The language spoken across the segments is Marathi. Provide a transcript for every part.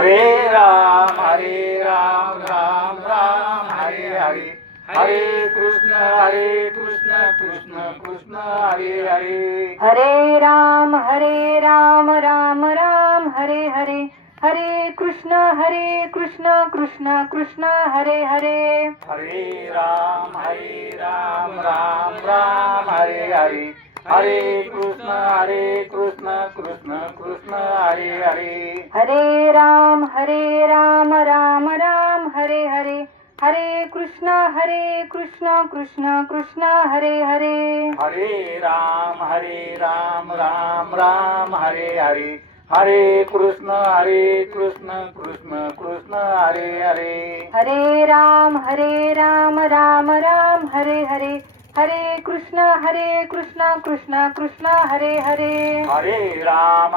हरे राम राम राम हरे हरे, हरे कृष्ण कृष्ण कृष्ण हरे हरे. हरे राम राम राम हरे हरे, हरे कृष्ण कृष्ण कृष्ण हरे हरे. हरे राम राम राम हरे हरे, हरे कृष्ण कृष्ण कृष्ण हरे हरे. हरे राम राम राम हरे हरे, हरे कृष्ण कृष्ण कृष्ण हरे हरे. हरे राम राम राम हरे हरे, हरे कृष्ण कृष्ण कृष्ण हरे हरे. हरे राम राम राम हरे हरे, हरे कृष्ण कृष्ण कृष्ण हरे हरे. हरे राम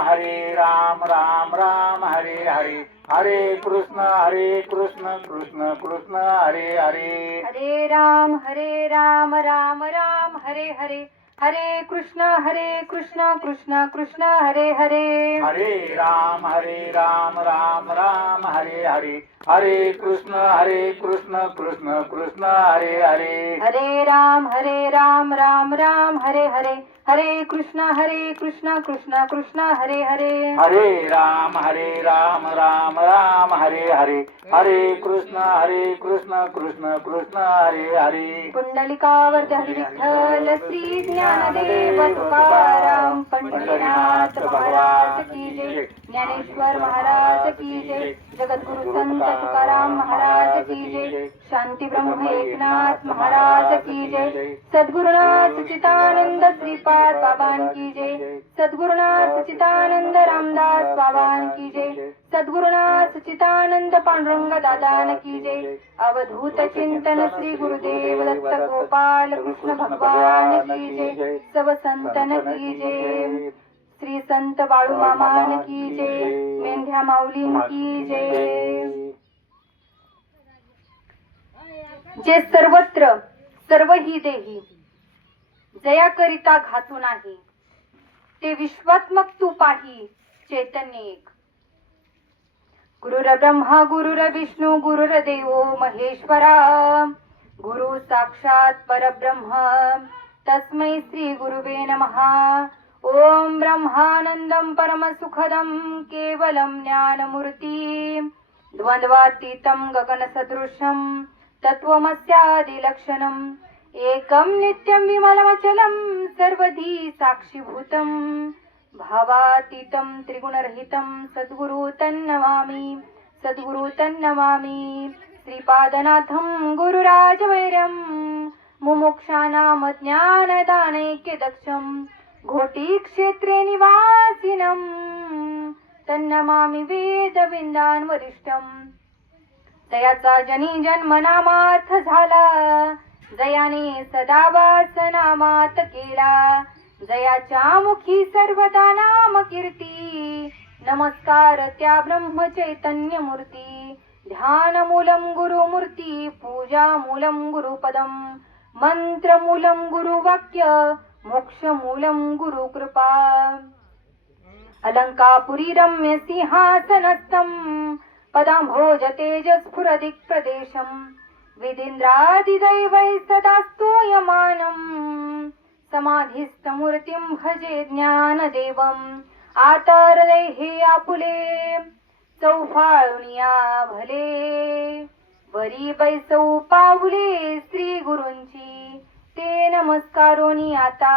राम राम हरे हरे, हरे कृष्ण कृष्ण कृष्ण हरे हरे. हरे राम राम राम हरे हरे, हरे कृष्ण कृष्ण कृष्ण हरे हरे. हरे राम राम राम हरे हरे, हरे कृष्ण कृष्ण कृष्ण हरे हरे. हरे राम राम राम हरे हरे, हरे कृष्ण कृष्ण कृष्ण हरे हरे. हरे राम राम राम हरे हरे, हरे कृष्ण कृष्ण कृष्ण हरे हरे. पुंडलिकावर्ध हरी विठ्ठल श्री ज्ञानदेव तुकाराम पंढरीनाथ महाराज की जय, ज्ञानेश्वर महाराज की जय, जगद्गुरु संत तुकाराम महाराज की जय, शांती ब्रह्म एकनाथ महाराज की जय, सद्गुरुनाथ सच्चिदानंद श्रीपाद बाबान की जय, सद्गुरुनाथ सच्चिदानंद रामदास बाबान की जय, सद्गुरुनाथ सच्चिदानंद पांडुरंग दादान की जय. अवधूत चिंतन श्री गुरुदेव दत्त गोपाल कृष्ण भगवान की जय, सब संतन की जय, श्री संत बाळू मामान की जय, मेंढ्या माऊलीन की जय. जे सर्वत्र सर्व ही देही जया करिता घातू नाही, ते विश्वात्मक तू पाही चैतन्य एक. गुरुर ब्रह्मा गुरुर विष्णू गुरुर्देवो महेश्वरा, गुरु साक्षात परब्रह्म तस्मै श्री गुरुवे नमः. ओम ब्रह्मानंदं परमसुखदं केवलं ज्ञानमूर्ती, द्वंद्वातीतं गगनसदृशं तत्त्वमस्यादिलक्षणम्, एकं नित्यं विमलमचलं सर्वधी साक्षीभूतं, भावातीतं त्रिगुणरहितं सद्गुरु तन्नमामि, सद्गुरु तन्नमामि. श्रीपादनाथं गुरुराजवैर्यं मुमुक्षाणां ज्ञानदानैक्यदक्षं, घोटी क्षेत्रे निवासिनं तन्नमामि वेदविंदान् वरिष्ठं. जयाचा जनी जन्मनामार्थ झाला, जयाने सदा वासनामात केला, जयाच्या मुखी सर्वदा नाम कीर्ती, नमस्कार त्या ब्रह्म चैतन्य मूर्ती. ध्यान मूलं गुरुमूर्ती, पूजा मूलं गुरुपदं, मंत्र मूलं गुरुवाक्य, मोक्ष मूलं गुरुकृपा. अलंकापुरी रम्य सिंहासनस्थं, पदाम्भोज तेजस्फुरदिक्प्रदेशं, विदिन्द्रादिदैवैः सदा स्तूयमानं, समाधिस्थमूर्तिं भजे ज्ञानदेवम्. आतरले हे आपुले चौफाळुनिया भले, बरी बैसौ पाऊले श्री गुरूंची, ते नमस्कारोनी आता.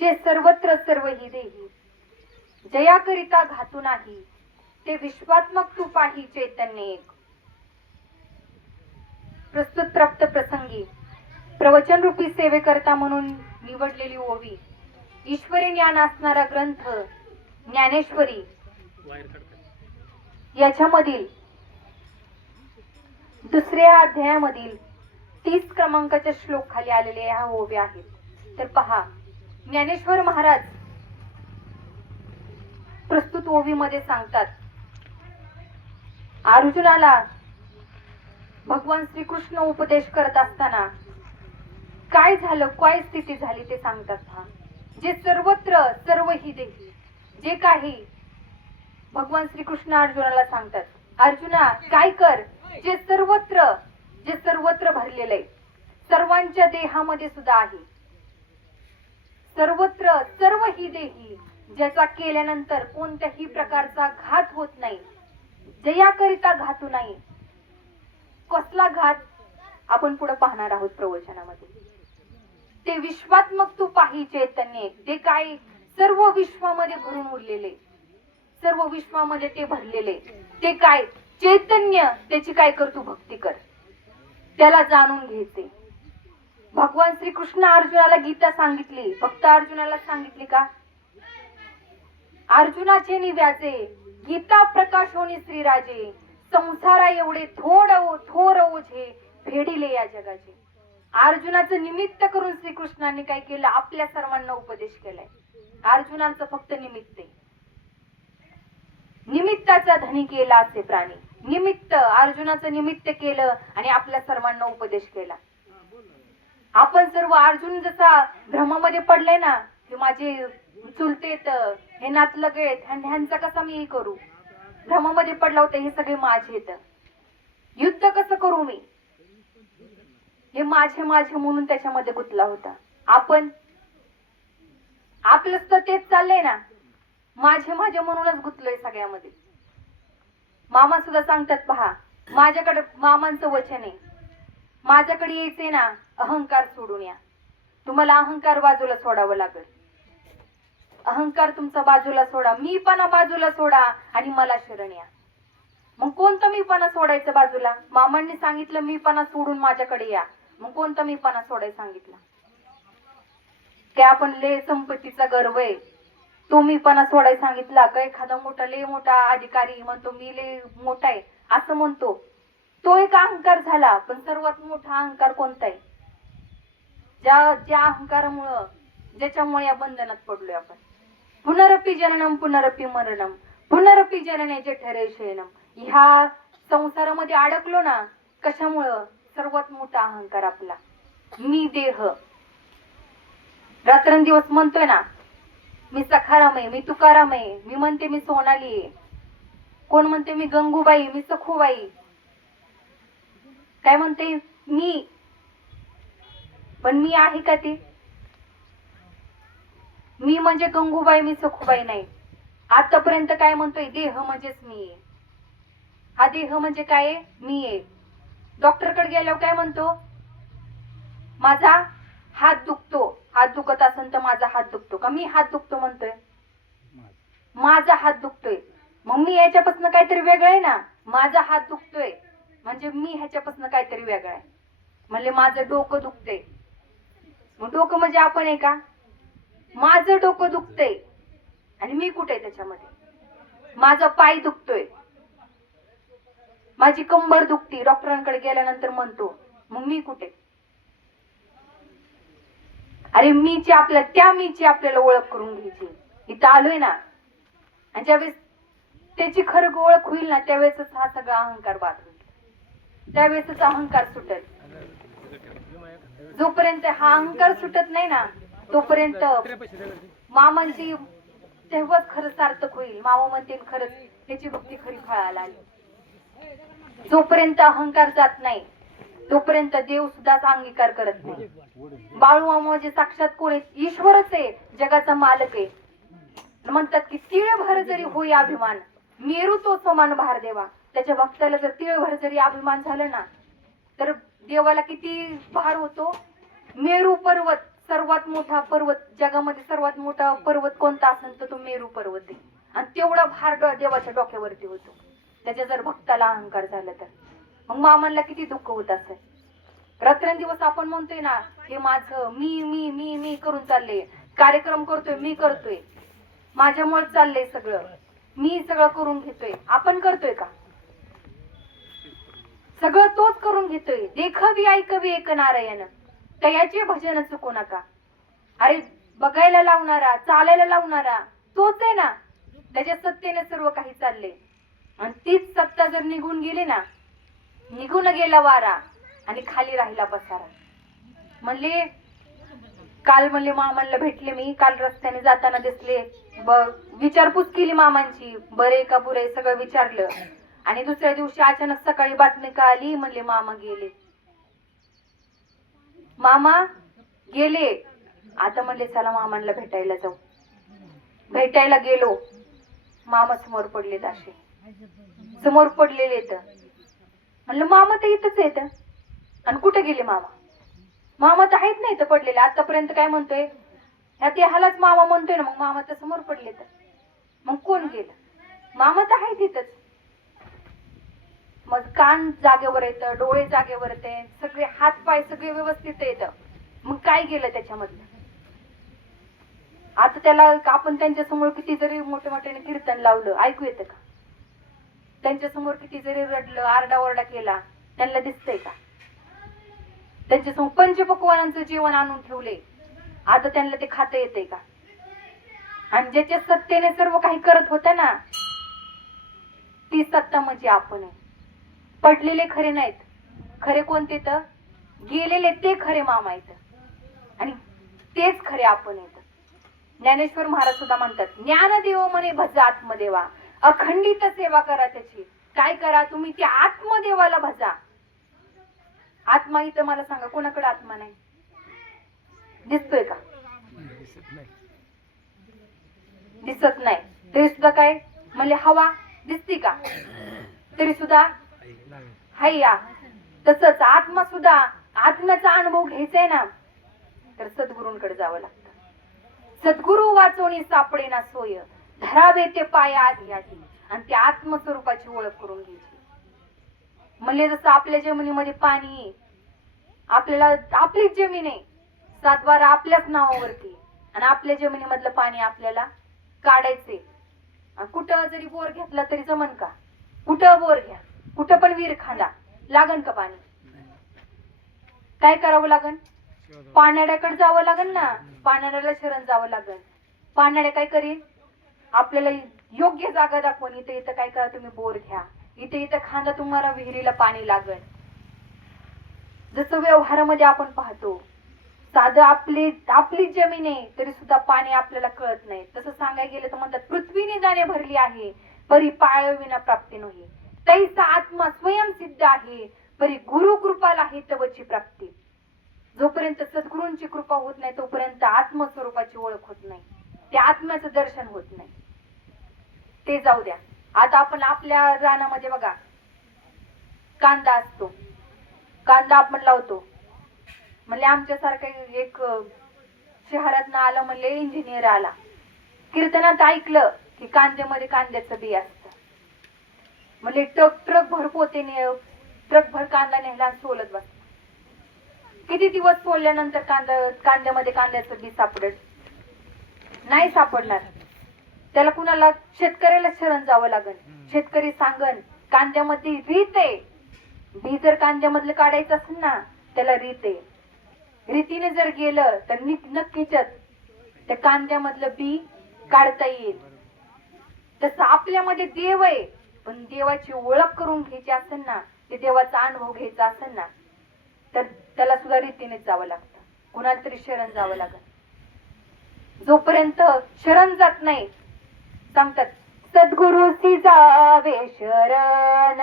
जे सर्वत्र सर्व ही देही जया करिता घातू नाही, ते विश्वात्मक तू पाही चैतन्य एक. प्रस्तुत प्राप्त प्रसंगी प्रवचन रूपी सेवेकरता म्हणून निवडलेली ओवी ईश्वरी ज्ञान असणारा ग्रंथ ज्ञानेश्वरी याच्यामधील दुसऱ्या अध्यायामधील 30 क्रमांकाच्या श्लोक खाली आलेले ह्या ओव्या आहेत. तर पहा, ज्ञानेश्वर महाराज प्रस्तुत ओवीमध्ये सांगतात, अर्जुनाला भगवान श्रीकृष्ण उपदेश करत असताना काय झालं, काय स्थिती झाली ते सांगतात. जे सर्वत्र सर्व ही देही जे काही भगवान श्रीकृष्ण अर्जुनाला सांगतात, अर्जुना काय कर, जे सर्वत्र भरलेलं आहे, सर्वांच्या देहामध्ये सुद्धा आहे, सर्वत्र सर्व ही देही, ज्याचा केल्यानंतर कोणत्याही प्रकारचा घात होत नाही, जयाकरिता घातू नाही. कसला घात आपण पुढे पाहणार आहोत प्रवचनामध्ये. ते विश्वात्मक तू पाही चैतन्य, ते काय सर्व विश्वामध्ये भरून उरलेले, सर्व विश्वामध्ये ते भरलेले, ते काय चैतन्य, त्याची काय कर तू भक्ती कर, त्याला जाणून घ्यायचे. भगवान श्रीकृष्ण अर्जुनाला गीता सांगितली, फक्त अर्जुनाला सांगितली का? अर्जुनाचे निव्याचे गीता प्रकाशोनी श्रीराजे, संसारा एवढे थोर ओझे फेडिले या जगाचे. अर्जुनाचं निमित्त करून श्रीकृष्णांनी काय केलं? आपल्या सर्वांना उपदेश केलाय. अर्जुनाचं फक्त निमित्त आहे. निमित्ताचा धनी केला असे प्राणी. निमित्त, अर्जुनाचं निमित्त केलं आणि आपल्या सर्वांना उपदेश केला. आपण सर्व अर्जुन जसा भ्रमामध्ये पडले ना, की माझे चुलतेत, हे नातलगे आहेत, ह्यांचा कसा मी करू, भ्रमामध्ये पडला होता. हे सगळे माझे आहेत, युद्ध कसं करू मी, हे माझे म्हणून त्याच्यामध्ये गुंतला होता. आपण आपलं तर तेच चाललंय ना, माझे म्हणूनच गुंतलोय सगळ्यामध्ये. मामा सुद्धा सांगतात, पहा माझ्याकडे मामांचं वचन आहे, माझ्याकडे यायचंय ना, अहंकार सोडून या. तुम्हाला अहंकार बाजूला सोडावं लागेल. अहंकार तुमचा बाजूला सोडा, मीपणा बाजूला सोडा आणि मला शरण या. मग कोणतं मीपणा सोडायचं बाजूला? मामांनी सांगितलं मीपणा सोडून माझ्याकडे या. मग कोणतं मीपणा सोडायचं सांगितलं? काय आपण लय संपत्तीचा गर्व आहे, तो मीपणा सोडायला सांगितला का? एखादा लय मोठा अधिकारी म्हणतो मी लय मोठा आहे असं म्हणतो, तो एक अहंकार झाला. पण सर्वात मोठा अहंकार कोणता आहे? ज्या अहंकारामुळं, ज्याच्यामुळे या बंधनात पडलोय आपण. पुनरपि जननम पुनरपि मरणम पुनरपि जनने जठरे शयनम. ह्या संसारामध्ये अडकलो ना, कशामुळं? सर्वात मोठा अहंकार आपला, मी देह. रात्रंदिवस म्हणतोय ना, मी सखाराम आहे, मी तुकाराम आहे, मी म्हणते मी सोनाली आहे, कोण म्हणते मी गंगूबाई, मी सखूबाई, काय म्हणते मी. पण मी आहे का ते? मी म्हणजे गंगूबाई, मी सखूबाई नाही. आतापर्यंत काय म्हणतोय? देह म्हणजेच मी आहे. हा देह म्हणजे काय? मी आहे. डॉक्टरकडे गेल्यावर काय म्हणतो? माझा हात दुखतो. हात दुखत असेल तर माझा हात दुखतो का? मी हात दुखतो म्हणतोय, माझा हात दुखतोय. मग मी ह्याच्यापासून काहीतरी वेगळं आहे ना. माझा हात दुखतोय म्हणजे मी ह्याच्यापासून काहीतरी वेगळं आहे. म्हणजे माझं डोकं दुखतंय, मग डोकं म्हणजे आपण आहे का? माझं डोकं दुखतंय आणि मी कुठे त्याच्यामध्ये? माझा पाय दुखतोय, माझी कंबर दुखती, डॉक्टरांकडे गेल्यानंतर म्हणतो, मग मी कुठे? अरे मीची आपल्याला ओळख करून घ्यायची. इथं आलोय ना, आणि ज्यावेळेस त्याची खरं ओळख होईल ना, त्यावेळेसच हा सगळा अहंकार बाद होईल, त्यावेळेसच अहंकार सुटेल. जोपर्यंत हा अहंकार सुटत नाही ना, तोपर्यंत मामांची तेव्हाच खरं सार्थक होईल. मामा म्हणतील खरंच त्याची भक्ती खरी फळाला आली. जोपर्यंत अहंकार जात नाही तोपर्यंत देव सुद्धा अंगीकार करत नाही. बाळू मामा म्हणजे साक्षात कोण आहे? ईश्वरच आहे, जगाचा मालक आहे. म्हणतात की तिळभर जरी होई अभिमान, मेरू तो समान भार देवा. त्याच्या भक्ताला जर तिळभर जरी अभिमान झालं ना, तर देवाला किती भार होतो. मेरू पर्वत, सर्वात मोठा पर्वत, जगामध्ये सर्वात मोठा पर्वत कोणता असेल तर तो मेरू पर्वत आहे. आणि तेवढा भार देवाच्या डोक्यावरती होतो त्याच्या जर भक्ताला अहंकार झाला तर. मग मामांना किती दुःख होत असेल. रात्रंदिवस आपण म्हणतोय ना, हे माझं मी मी मी मी करून चालले, कार्यक्रम करतोय मी करतोय, माझ्यामुळे चाललंय सगळं, मी सगळं करून घेतोय. आपण करतोय का? सगळं तोच करून घेतोय. देखवी ऐकवी एक नारायण, त्याचे भजन चुकू नका. अरे बघायला लावणारा, चालायला लावणारा तोच आहे ना, त्याच्या सत्तेने सर्व काही चालले. आणि तीच सत्ता जर निघून गेली ना, निघून गेला वारा आणि खाली राहिला पसारा. काल म्हणले मामांना भेटले मी, काल रस्त्याने जाताना दिसले, विचारपूस केली मामांची, बरे का बुरे सगळं विचारलं. आणि दुसऱ्या दिवशी अचानक सकाळी बातमी का आली, म्हणले मामा गेले. मामा गेले. आता म्हणले चला मामांना भेटायला जाऊ. भेटायला गेलो. मामा समोर पडलेत, असे समोर पडलेले. म्हणलं मामा तर इथंच येत, आणि कुठे गेले मामा? मामा तर आहेत नाही तर पडलेले. आतापर्यंत काय म्हणतोय, ह्या हालाच मामा म्हणतोय ना. मग मामा तर समोर पडले, तर मग कोण गेलं? मामा तर आहेत इथंच. मग कान जागेवर येतं, डोळे जागेवर येते, सगळे हात पाय सगळे व्यवस्थित येतं. मग काय गेलं त्याच्यामधलं? आता त्याला आपण त्यांच्या समोर किती जरी मोठे मोठ्याने कीर्तन लावलं, ऐकू येतं का? त्यांच्या समोर किती जरी रडलं, आरडाओरडा केला, त्यांना दिसतंय का? त्यांच्या समोर पंचपक्वानांचं जेवण आणून ठेवले, आता त्यांना ते खाता येते का? आणि ज्याच्या सत्तेने सर्व काही करत होता ना, ती सत्ता म्हणजे आपण आहे. पडलेले खरे नाहीत, खरे कोणते? तर गेलेले ते खरे मामा आहेत, आणि तेच खरे आपण आहेत. ज्ञानेश्वर महाराज सुद्धा म्हणतात, ज्ञानदेव म्हणे भज आत्मदेवा, अखंडित सेवा करा त्याची. काय करा तुम्ही? त्या आत्मदेवाला भजा. आत्मा इथं मला सांगा, कोणाकडे आत्मा नाही? दिसतोय का? दिसत नाही तरी सुद्धा काय म्हणले, हवा दिसती का? तरी सुद्धा हाय. या तसंच आत्मा सुद्धा, आत्म्याचा अनुभव घ्यायचाय ना, तर सद्गुरूंकडे जावं लागतं. सद्गुरु वाचवणी सापडे ना सोय, धरावे ते पाय आधी आधी, आणि त्या आत्मस्वरूपाची ओळख करून घ्यायची. म्हणले जसं आपल्या जमिनीमध्ये पाणी, आपल्याला आपलीच जमीन आहे, 7 आपल्याच नावावरती, आणि आपल्या जमिनीमधलं पाणी आपल्याला काढायचे. कुठं जरी बोर घेतला तरी जमन का? कुठं बोर घ्या, कुठं पण विहीर खांदा, लागन का पाणी? काय करावं लागन? पाण्याकडे जावं लागन ना, पाण्याला शरण जावं लागन. पाण्याला काय करीन? आपल्याला योग्य जागा दाखवून, इथे इथं काय करा तुम्ही बोर घ्या, इथे इथं खांदा, तुम्हाला विहिरीला पाणी लागल. जसं व्यवहारामध्ये आपण पाहतो, साधं आपली जमीन आहे तरी सुद्धा पाणी आपल्याला कळत नाही. तसं सांगायला गेलं तर म्हणतात, पृथ्वीने जाणे भरली आहे, परी पाळविना प्राप्ती नव्हे. तैसा आत्मा स्वयंसिद्ध आहे, परी गुरु कृपाला हे तवची प्राप्ती. जोपर्यंत सद्गुरूंची कृपा होत नाही तोपर्यंत आत्मस्वरूपाची ओळख होत नाही, त्या आत्म्याचं दर्शन होत नाही. ते जाऊ द्या. आता आपण आपल्या रानामध्ये बघा, कांदा असतो, कांदा आपण लावतो. म्हणले आमच्यासारखं एक शहरात आलं, म्हणले इंजिनियर आला, कीर्तनात ऐकलं की कांद्यामध्ये कांद्याचं बी असतं. म्हणले ट्रक भर पोतेने, ट्रक भर कांदा नेला आणि सोलत बस. किती दिवस सोलल्यानंतर कांद्यामध्ये कांद्याचं बी सापडत नाही? सापडणार. त्याला कुणाला? शेतकऱ्याला शरण जावं लागल. शेतकरी सांगन कांद्यामध्ये रीत आहे, बी जर कांद्यामधलं काढायचं असेल ना, त्याला रीत आहे. रीतीने जर गेलं तर नक्कीच त्या कांद्यामधलं बी काढता येईल. तसं आपल्यामध्ये देव आहे, पण देवाची ओळख करून घ्यायची असेल ना, ते देवाचा अनुभव घ्यायचा असेल ना, तर त्याला सुद्धा रीतीनेच जावं लागतं, कुणाला तरी शरण जावं लागत. जोपर्यंत शरण जात नाही, सांगतात सद्गुरुसी जावे शरण,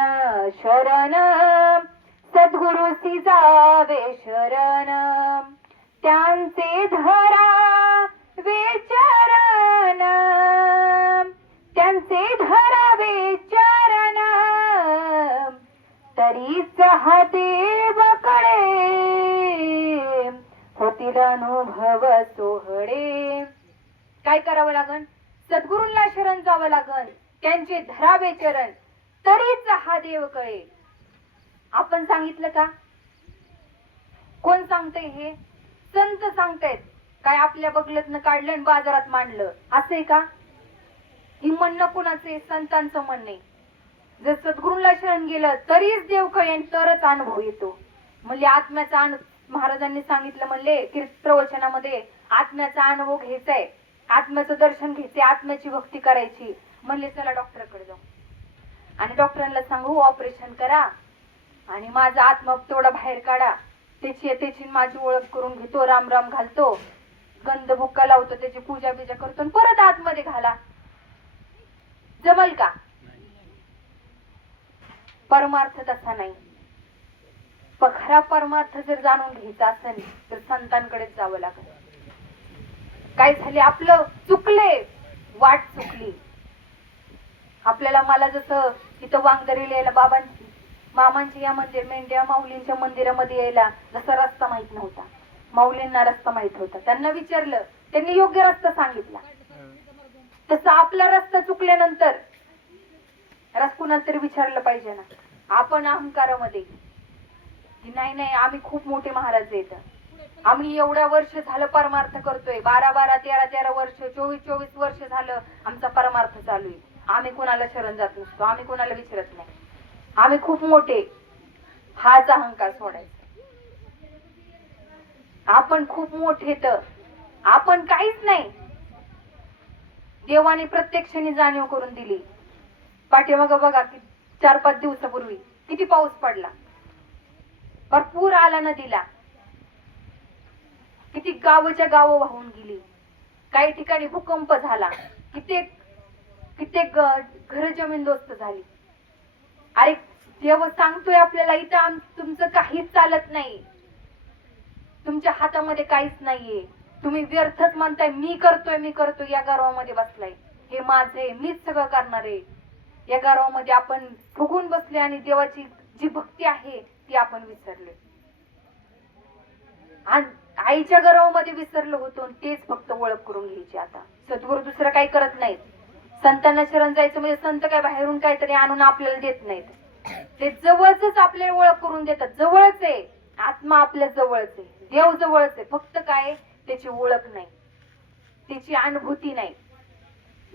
शरण सद्गुरुसी जावे शरण, त्यांचे धरावे चरण, त्यांचे धरावे चरण, तरीच हा देव कळे होतील अनुभव सोहळे. काय करावं लागन? सद्गुरूंना शरण जावं लागन, त्यांचे धरावे चरण, तरीच हा देव कळे. आपण सांगितलं का? कोण सांगतंय हे? संत सांगतायत. काय आपल्या बगलतनं काढलं आणि बाजारात मांडलं असंय का? ही म्हणणं कुणाचे? संतांचं म्हणणे. जर सद्गुरूंना शरण गेलं तरीच देव कळेल, तरच अनुभव येतो. म्हणजे आत्म्याचा महाराजांनी सांगितलं, म्हणले की प्रवचनामध्ये आत्म्याचा अनुभव घ्यायचाय, आत्म्याचं दर्शन घ्यायचंय, आत्म्याची भक्ती करायची. म्हणले चला डॉक्टरकडे जाऊ, आणि डॉक्टरांना सांगू ऑपरेशन करा आणि माझा आत्मा तेवढा बाहेर काढा, त्याची माझी ओळख करून घेतो, राम राम घालतो, गंध बुक्का लावतो, त्याची पूजा बिजा करतो आणि परत आतमध्ये घाला. जमल का? परमार्थ तसा नाही. पण खरा परमार्थ जर जाणून घ्यायचा असेल तर संतांकडेच जावं लागेल. काय झाले, आपलं चुकले, वाट चुकली आपल्याला. मला जसं इथं वांगदरीला यायला बाबांची मामांच्या या मंदिर मेंढ्या माऊलींच्या मंदिरामध्ये यायला जसा रस्ता माहित नव्हता, माऊलींना रस्ता माहित होता. त्यांना विचारलं, त्यांनी योग्य रस्ता सांगितला. तसं आपला रस्ता चुकल्यानंतर कुणाला तरी विचारलं पाहिजे ना. आपण अहंकारामध्ये की नाही नाही आम्ही खूप मोठे महाराज आहेत, आम्ही एवढ्या वर्ष झालं परमार्थ करतोय, 12-12, 13-13 वर्ष, 24-24 वर्ष झालं आमचा परमार्थ चालू आहे. आम्ही कोणाला शरण जात नसतो, आम्ही कोणाला विचारत नाही, आम्ही खूप मोठे. हाच अहंकार सोडायचा. आपण खूप मोठे तर आपण काहीच नाही. देवाने प्रत्यक्षाने जाणीव करून दिली. पाठीमागं बघा की 4-5 दिवसापूर्वी किती पाऊस पडला, भरपूर आला नदीला, किती गावच्या गाव वाहून गेली, काही ठिकाणी भूकंप झाला, कित्येक घर जमीनदोस्त झाली. अरे देव सांगतोय आपल्याला इथं तुमचं काहीच चालत नाही, तुमच्या हातामध्ये काहीच नाहीये. तुम्ही व्यर्थच म्हणताय मी करतोय. या गारवामध्ये बसलाय, हे माझे, मीच सगळं करणार आहे. या गारवामध्ये आपण फुगून बसले आणि देवाची जी भक्ती आहे ती आपण विसरले. आणि आईच्या गर्भामध्ये विसरलो होतो, तेच फक्त ओळख करून घ्यायची. आता सद्गुरू दुसरं काही करत नाहीत. संतांना शरण जायचं म्हणजे संत काय बाहेरून काहीतरी आणून आपल्याला देत नाहीत, ते जवळच आपल्याला ओळख करून देतात. जवळच आहे, आत्मा आपल्या जवळच आहे, देव जवळच आहे. फक्त काय त्याची ओळख नाही, त्याची अनुभूती नाही.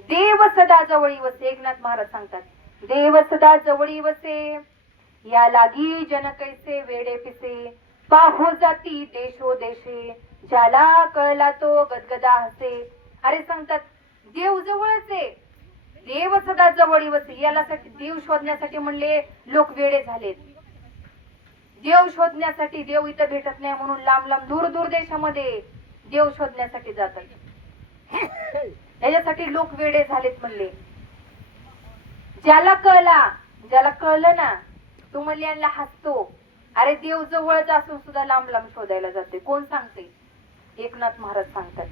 देव सदा जवळी वसे. एकनाथ महाराज सांगतात, देव सदा जवळी वसे, या लागी जन कैसे वेडे पिसे, पाहो जाती देशो देशे, ज्याला कळला तो गदगदा हसे. अरे सांगतात देव जवळच आहे, देव सदा जवळी वसे. यालासाठी देव शोधण्यासाठी म्हणले लोक वेडे झालेत. देव शोधण्यासाठी, देव इथं भेटत नाही म्हणून लांब लांब दूर दूर देशामध्ये देव शोधण्यासाठी जातात. याच्यासाठी लोक वेडे झालेत म्हणले. ज्याला कळलं ना तो म्हणले यांना हसतो. अरे देव जवळच असून सुद्धा लांब लांब शोधायला जाते. कोण सांगते? एकनाथ महाराज सांगतात.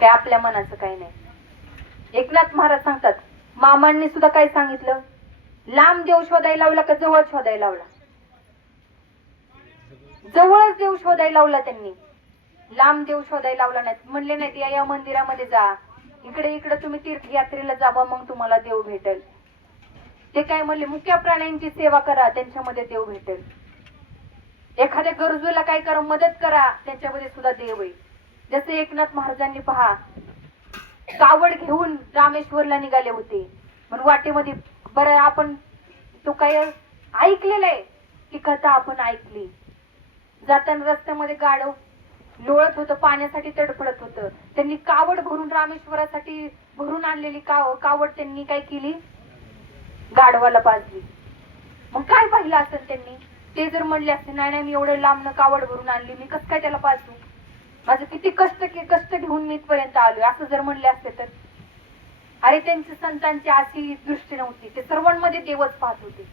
काय आपल्या मनाचं काही नाही. एकनाथ महाराज सांगतात, मामांनी सुद्धा काय सांगितलं, लांब देव शोधायला लावला का जवळ शोधायला लावला? जवळच देव शोधायला लावला त्यांनी, लांब देव शोधायला लावला नाही. म्हणले नाहीत या मंदिरामध्ये जा, इकडे तुम्ही तीर्थयात्रेला जावा, मग तुम्हाला देव भेटेल. ते काय म्हणले, मुक्या प्राण्यांची सेवा करा, त्यांच्यामध्ये देव भेटेल. एखाद्या गरजूला काय करा, मदत करा, त्यांच्यामध्ये सुद्धा देव आहे. जसे एकनाथ महाराजांनी पहा, कावड घेऊन रामेश्वरला निघाले होते. म्हणून वाटेमध्ये बरं आपण तो काय ऐकलेला आहे, ती कथा आपण ऐकली. जाताना रस्त्यामध्ये गाढव लोळत होतं, पाण्यासाठी तडफडत होतं. त्यांनी कावड भरून रामेश्वरासाठी भरून आणलेली कावड त्यांनी काय केली, गाढवाला पाजली. मग काय पाहिलं असेल त्यांनी? ते जर म्हणले असते नाही मी एवढं लांबनं कावड भरून आणली, मी कसं काय त्याला पाजू, माझं किती कष्ट घेऊन मी इथपर्यंत आलोय, असं जर म्हणले असते तर. अरे त्यांच्या संतांची अशी दृष्टी नव्हती, ते सर्वांमध्ये देवच पाहत होते.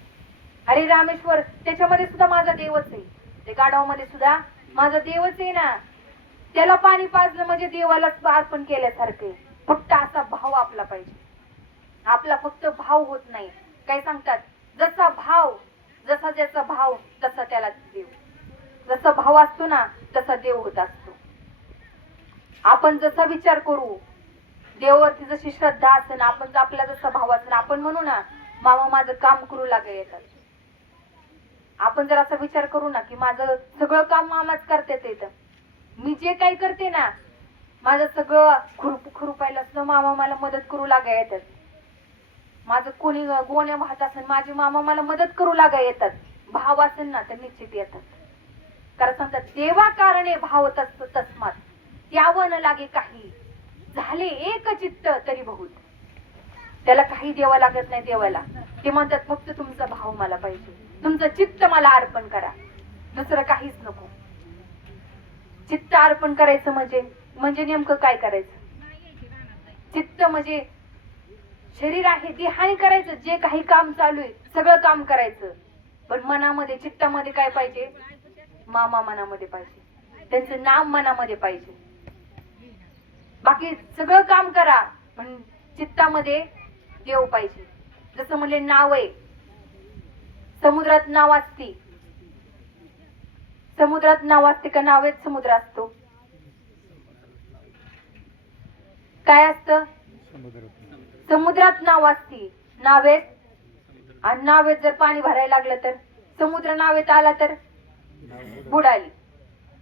अरे रामेश्वर त्याच्यामध्ये सुद्धा माझा देवच आहे, ते गाढवामध्ये सुद्धा माझा देवच आहे ना. त्याला पाणी पाजलं म्हणजे देवालाच अर्पण केल्यासारखे. फक्त असा भाव आपला पाहिजे. आपला फक्त भाव होत नाही. काय सांगतात, जसा ज्याचा भाव तसा त्याला देव. जसा भाव असतो ना तसा देव होत असतो. आपण जसा विचार करू, देवावरती जशी श्रद्धा असेल, आपण आपला जसा भाव असेल, आपण म्हणू ना मामा माझं काम करू लागे येतात. आपण जर असा विचार करू ना की माझं सगळं काम मामाच करतात येतं, मी जे काही करते ना माझं सगळं खुरपायला सुद्धा मामा मला मदत करू लागा येतात. माझं कोणी गोण्या वाहत असेल, माझे मामा मला मदत करू लागा येतात. भाव असेल ना तर निश्चित येतात. कारण सांगतात देवा कारणे भावत असत तस्मात त्यावन लागे काही, झाले एक चित्त तरी बहुत. त्याला काही देवा लागत नाही देवाला. ते म्हणतात फक्त तुमचा भाव मला पाहिजे, तुमचं चित्त मला अर्पण करा, दुसरं काहीच नको. चित्त अर्पण करायचं म्हणजे म्हणजे नेमकं काय करायचं? चित्त म्हणजे शरीर आहे ते हानी करायचं, जे काही काम चालू आहे सगळं काम करायचं, पण मनामध्ये चित्तामध्ये काय पाहिजे? मामा मनामध्ये पाहिजे, त्यांचं नाम मनामध्ये पाहिजे. बाकी सगळं काम करा पण चित्तामध्ये देव पाहिजे. जसं म्हणजे नाव आहे, समुद्रात नाव असते, समुद्रात नाव असते का नावेत समुद्र असतो? काय असतं? समुद्रात नाव असती, नावेत. आणि नावेत जर पाणी भरायला लागलं तर समुद्र नावेत आला तर बुडाली.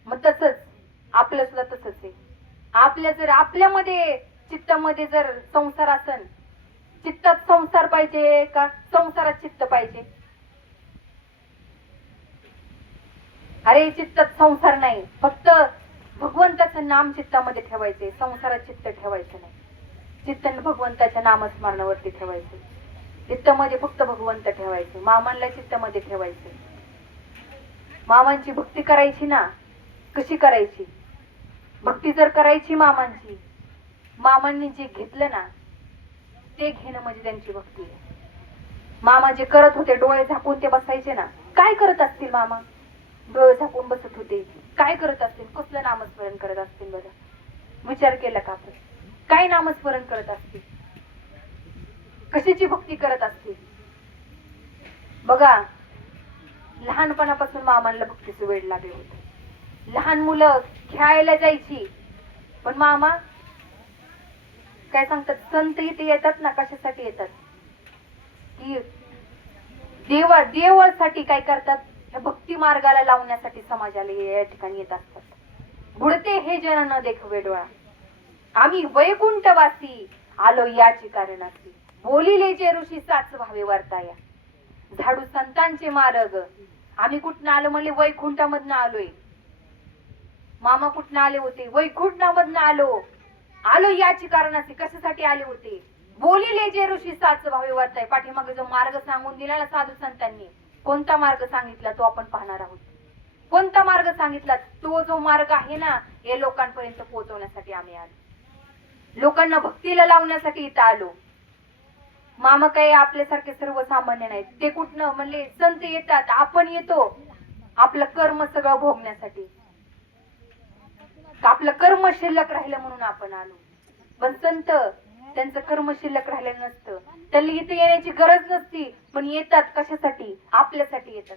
मग तसंच आपलं सुद्धा तसंच आहे. आपल्या जर आपल्यामध्ये चित्तामध्ये जर संसार असन, चित्तात संसार पाहिजे का संसारात चित्त पाहिजे? अरे चित्तात संसार नाही, फक्त भगवंताचं नाम चित्तामध्ये ठेवायचे, संसारात चित्त ठेवायचं नाही. चित्त भगवंताच्या नामस्मरणावरती ठेवायचं, चित्तामध्ये फक्त भगवंत ठेवायचं, मामांना चित्तामध्ये ठेवायचं. मामांची भक्ती करायची ना, कशी करायची? भक्ती जर करायची मामांची, मामांनी जे घेतलं ना ते घेणं म्हणजे त्यांची भक्ती आहे. मामा जे करत होते, डोळे झाकून ते बसायचे ना, काय करत असतील मामा? डोळे झाकून बसत होते, काय करत असतील? कसलं नामस्मरण करत असतील बरं? विचार केला का आपण? काय नामस्मरण करत असतील? कशाची भक्ती करत असतील? बघा, लहानपणापासून मामांना भक्तीचं वेड लागले होते. लहान मुलं खेळायला जायची, पण मामा काय सांगतात? संत इथे येतात ना, कशासाठी येतात? की देवासाठी काय करतात? ह्या भक्ती मार्गाला लावण्यासाठी समाजाला या ठिकाणी येत असतात. बुडते हे जन न देखवे डोळा, आम्ही वैकुंठवासी आलो याची कारणाची, बोलिले जे ऋषी साच व्हावे वर्ताया. झाडू संतांचे मार्ग, आम्ही कुठनं आलो म्हणले? वैकुंठामधनं आलोय. मामा कुठनं आले होते? वैकुंठामधनं आलो याची कारणाची. कशासाठी आले होते? बोलिले जे ऋषी साच व्हावे वर्ताय. पाठीमागे जो मार्ग सांगून दिला ना साधू संतांनी, कोणता मार्ग सांगितला तो आपण पाहणार आहोत. कोणता मार्ग सांगितला? तो जो मार्ग आहे ना, हे लोकांपर्यंत पोहोचवण्यासाठी आम्ही आलो, लोकांना भक्तीला लावण्यासाठी इथं आलो. मामा काही आपल्यासारखे सर्वसामान्य नाहीत. ते कुठनं म्हणले? संत येतात, आपण येतो आपलं कर्म सगळं भोगण्यासाठी. आपलं कर्म शिल्लक राहिलं म्हणून आपण आलो. पण संत त्यांचं कर्म शिल्लक राहिलं नसतं, त्यांनी इथे येण्याची गरज नसती, पण येतात कशासाठी? आपल्यासाठी येतात.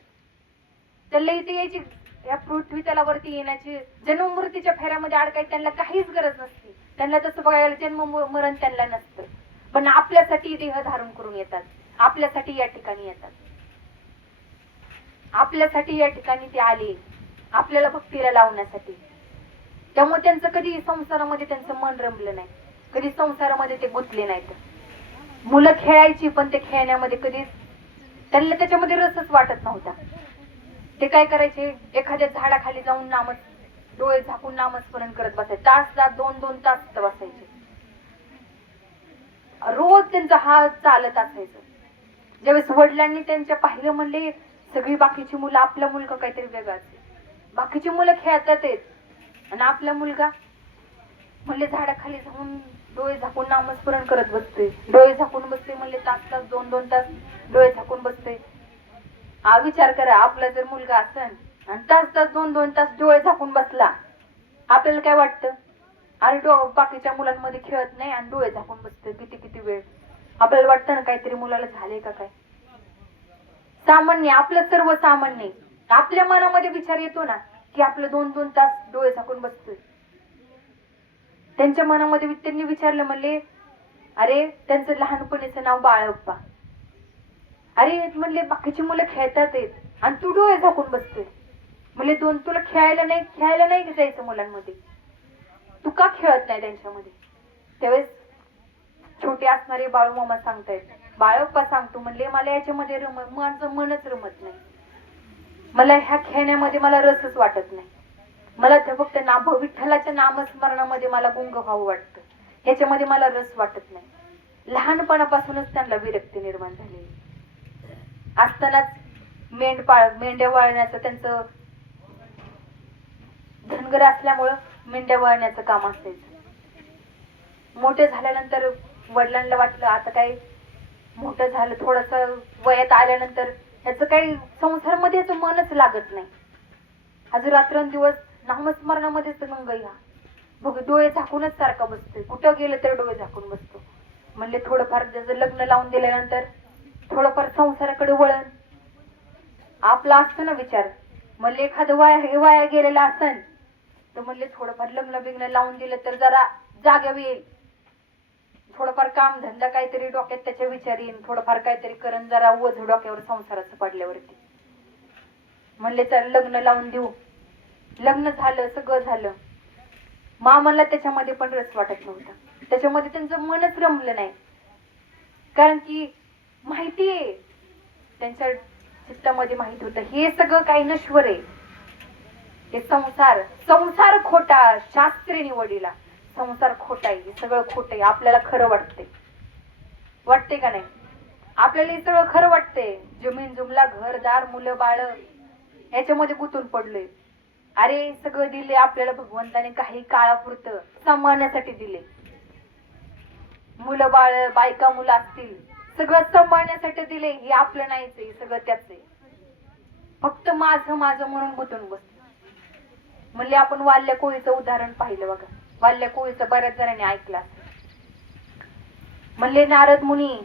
त्यांना इथे यायची, या पृथ्वी तलावरती येण्याची, जन्म मृत्यूच्या फेऱ्यामध्ये अडकायची त्यांना काहीच गरज नसती. त्यांना तसं बघायला जन्म मरण त्यांना नसतं, पण आपल्यासाठी देह धारण करून येतात, आपल्यासाठी या ठिकाणी येतात, आपल्यासाठी या ठिकाणी ते आले, आपल्याला भक्तीला लावण्यासाठी. त्यामुळे त्यांचं कधी संसारामध्ये त्यांचं मन रमलं नाही, कधी संसारामध्ये ते गुंतले नाहीत. मुलं खेळायची, पण ते खेळण्यामध्ये कधीच त्यांना त्याच्यामध्ये रसच वाटत नव्हता. ते काय करायचे? एखाद्या झाडाखाली जाऊन डोळे झाकून नामस्मरण करत बसायचे, तास 2-2 तास बसायचे. रोज त्यांचा हा चालत असायचं. ज्यावेळेस वडिलांनी त्यांच्या पाहिलं, म्हणले सगळी बाकीची मुलं, आपला मुलगा काहीतरी वेगळाच आहे. बाकीची मुलं खेळतात आणि आपला मुलगा म्हणले झाडाखाली जाऊन डोळे झाकून नामस्मरण करत बसते, डोळे झाकून बसते. म्हणले तास 2-2 तास डोळे झाकून बसते. हा विचार करा, आपला जर मुलगा असन आणि तास 2-2 तास डोळे झाकून बसला, आपल्याला काय वाटतं? अरे बाकीच्या मुलांमध्ये खेळत नाही आणि डोळे झाकून बसते किती वेळ. आपल्याला वाटतं ना काहीतरी मुलाला झाले का काय. सामान्य, आपलं सर्व सामान्य. आपल्या मनामध्ये विचार येतो ना की आपलं 2-2 तास डोळे झाकून बसतोय. त्यांच्या मनामध्ये त्यांनी विचारलं, म्हणले अरे त्यांचं लहानपणीचं नाव बाळप्पा. अरे म्हणले बाकीची मुलं खेळतात आणि तू डोळे झाकून बसतोय. म्हणले तुला खेळायला नाही जायचं मुलांमध्ये, तू का खेळत नाही त्यांच्यामध्ये? त्यावेळेस छोटे असणारे बाळूमामा सांगतायत, बाळप्पा सांगतो म्हणले मला याच्यामध्ये माझं मनच रमत नाही, मला ह्या खेळण्यामध्ये मला रसच वाटत नाही, मला ते फक्त विठ्ठलाच्या नामस्मरणामध्ये मला गुंग व्हावं वाटतं, ह्याच्यामध्ये मला रस वाटत नाही. लहानपणापासूनच त्यांना विरक्ती निर्माण झालेली असतानाच मेंढ्या वाळण्याचं त्यांचं धनगर असल्यामुळं मेंढ्या वळण्याचं काम असायचं. मोठे झाल्यानंतर वडिलांना वाटलं आता काय मोठं झालं, थोडस वयात आल्यानंतर याचं काही संसारामध्ये याचं मनच लागत नाही. आज रात्रंदिवस नामस्मरणामध्येच मग ह्या बघ डोळे झाकूनच सारखा बसतोय, कुठं गेलं तर डोळे झाकून बसतो. म्हणले थोडंफार त्याचं लग्न लावून दिल्यानंतर थोडंफार संसाराकडे वळण आपला असतो ना विचार. म्हणले एखादं वाया गेलेलं असन तर म्हणले थोडंफार लग्न बिग्न लावून दिलं तर जरा जाग्यावर येईल, थोडंफार काम धंदा काहीतरी डोक्यात त्याच्या विचार येईल, थोडंफार काहीतरी करण जरा ओझ डोक्यावर संसाराचं पडल्यावरती. म्हणले तर लग्न लावून देऊ. लग्न झालं, सगळं झालं. मामाला त्याच्यामध्ये पण रस वाटत नव्हता, त्याच्यामध्ये त्यांचं मनच रमलं नाही. कारण की माहितीये त्यांच्या चित्तामध्ये माहित होतं हे सगळं काही नश्वर आहे. हे संसार खोटा, शास्त्री निवडीला संसार खोटा आहे, हे सगळं खोटं आहे. आपल्याला खरं वाटते का नाही? आपल्याला हे सगळं खरं वाटते. जमीन जुमला, घरदार, मुलं बाळ याच्यामध्ये गुंतून पडलोय. अरे सगळं दिले आपल्याला भगवंताने काही काळापुरतं सांभाळण्यासाठी दिले. मुलं बाळ, बायका मुलं असतील, सगळं सांभाळण्यासाठी दिले. हे आपलं नाहीच आहे, सगळं त्याच आहे. फक्त माझं म्हणून गुंतून बसलो. म्हणले आपण वाल्य कोळीचं उदाहरण पाहिलं बघा. वाल्य कोळीचं बऱ्याच जणांनी ऐकलं. म्हणले नारद मुनी,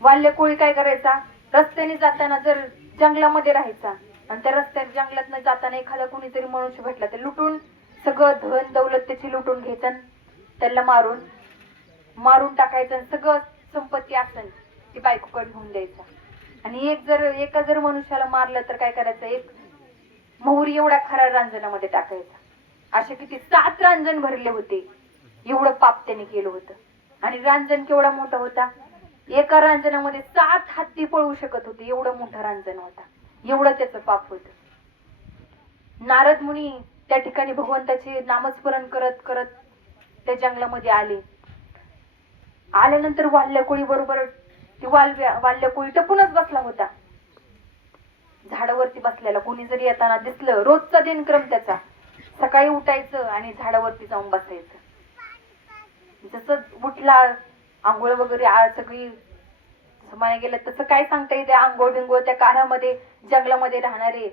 वाल्य कोळी काय करायचा, रस्त्याने जाताना जर जंगलामध्ये राहायचा आणि त्या रस्त्यात जंगलात जाताना एखादा कोणीतरी मनुष्य भेटला तर लुटून सगळं धन दौलत त्याची लुटून घ्यायचं, त्याला मारून टाकायचं, सगळं संपत्ती असेल ती बायकोकडे घेऊन द्यायचा. आणि एका जर मनुष्याला मारलं तर काय करायचं, एक मोहरी एवढा खरा रांजणामध्ये टाकायचा. असे किती 7 रांजण भरले होते. एवढं पाप त्याने केलं होतं. आणि रांजण केवढा मोठा होता, एका रांजणामध्ये 7 हत्ती पळू शकत होते, एवढं मोठा रांजण होता. एवढं त्याचं पाप होतं. नारद मुनी त्या ठिकाणी भगवंताचे नामस्मरण करत करत त्या जंगलामध्ये आल्यानंतर वाल्यकोळी बरोबर वाल्यकोळी टपूनच बसला होता. झाडावरती बसलेला कोणी जरी येताना दिसलं, रोजचा दिनक्रम त्याचा, सकाळी उठायचं आणि झाडावरती जाऊन बसायचं. जसं उठला, आंघोळ वगैरे सगळी समाय गेलं तसं काय सांगता येते. आंघोळ बिंघोळ त्या काळामध्ये जंगलामध्ये राहणारे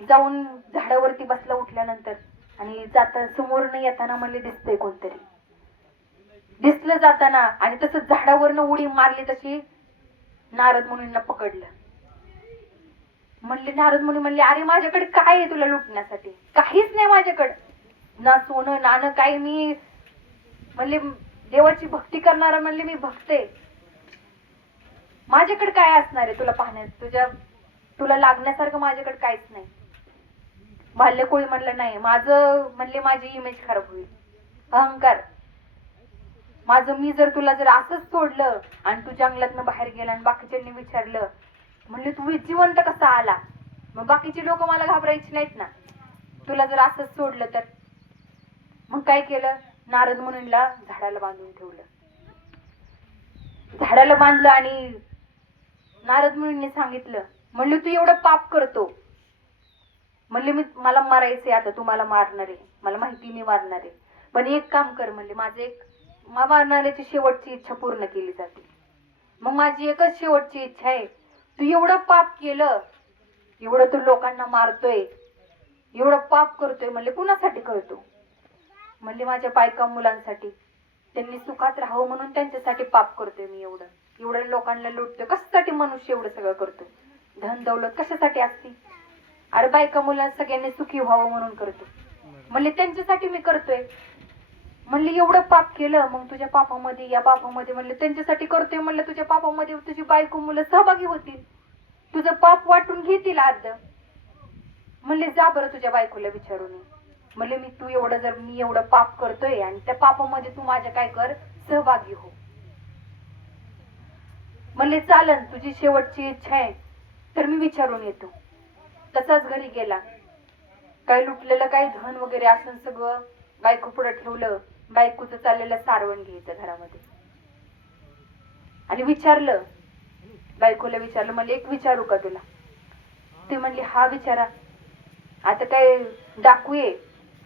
जाऊन झाडावरती बसला उठल्यानंतर. आणि जाता समोर नाही येताना म्हणले दिसतंय कोणतरी, दिसलं जाताना आणि तसं झाडावरनं उडी मारली तशी नारद मुनींना पकडलं. म्हणले नारद मुनी म्हणले अरे माझ्याकडे काय आहे तुला लुटण्यासाठी? काहीच नाही माझ्याकडे, ना सोनं नाणं काही. मी म्हणले देवाची भक्ती करणारा, म्हणले मी भक्त आहे. माझ्याकडे काय असणार आहे तुला पाहण्यात, तुला लागण्यासारखं माझ्याकडे काहीच नाही. भाल्यकोळी म्हणलं नाही, म्हणले माझी इमेज खराब होईल, अहंकार माझं. मी जर तुला असंच सोडलं आणि तू जंगलातनं बाहेर गेला आणि बाकीच्यांनी विचारलं म्हणले तू जिवंत कसा आला, मग बाकीचे लोक मला घाबरायची नाहीत ना. तुला जर असंच सोडलं तर. मग काय केलं, नारद मुनींना झाडाला बांधून ठेवलं. झाडाला बांधलं आणि नारद मुनींनी सांगितलं, म्हणले तू एवढं पाप करतो, म्हणले मला मारायचंय आता, तू मला मारणार आहे, मला माहिती मी मारणार आहे, पण एक काम कर, म्हणले मारणाऱ्याची शेवटची इच्छा पूर्ण केली जाते. मग माझी एकच शेवटची इच्छा आहे, तू एवढं पाप केलं, एवढं तू लोकांना मारतोय, एवढं पाप करतोय, म्हणले कुणासाठी करतो? म्हणले माझ्या बायका मुलांसाठी, त्यांनी सुखात राहावं म्हणून त्यांच्यासाठी पाप करतोय मी. एवढं लोकांना लुटतोय. कशासाठी मनुष्य एवढं सगळं करतोय? धन दौलत कशासाठी असते? अरे बायका मुलांना सगळ्यांनी सुखी व्हावं म्हणून करतो. म्हणले त्यांच्यासाठी मी करतोय. म्हणले एवढं पाप केलं, मग तुझ्या पापामध्ये या पापामध्ये, म्हणले त्यांच्यासाठी करतोय, म्हणलं तुझ्या पापामध्ये तुझी बायको मुलं सहभागी होतील, तुझं पाप वाटून घेतील अर्ध. म्हणले जा बरं तुझ्या बायकोला विचारून ये. म्हणले मी एवढं पाप करतोय आणि त्या पापामध्ये तू माझ्या काय कर, सहभागी हो. म्हणले चालन, तुझी शेवटची इच्छा आहे तर मी विचारून येतो. तसाच घरी गेला. काय लुटलेलं काही धन वगैरे असं सगळं बायको पुढे ठेवलं. बायकोचं चाललेलं सारवण घ्यायचं घरामध्ये. आणि विचारलं, बायकोला विचारलं, म्हणले एक विचारू का तुला? ते म्हणले हा विचारा. आता काय डाकू आहे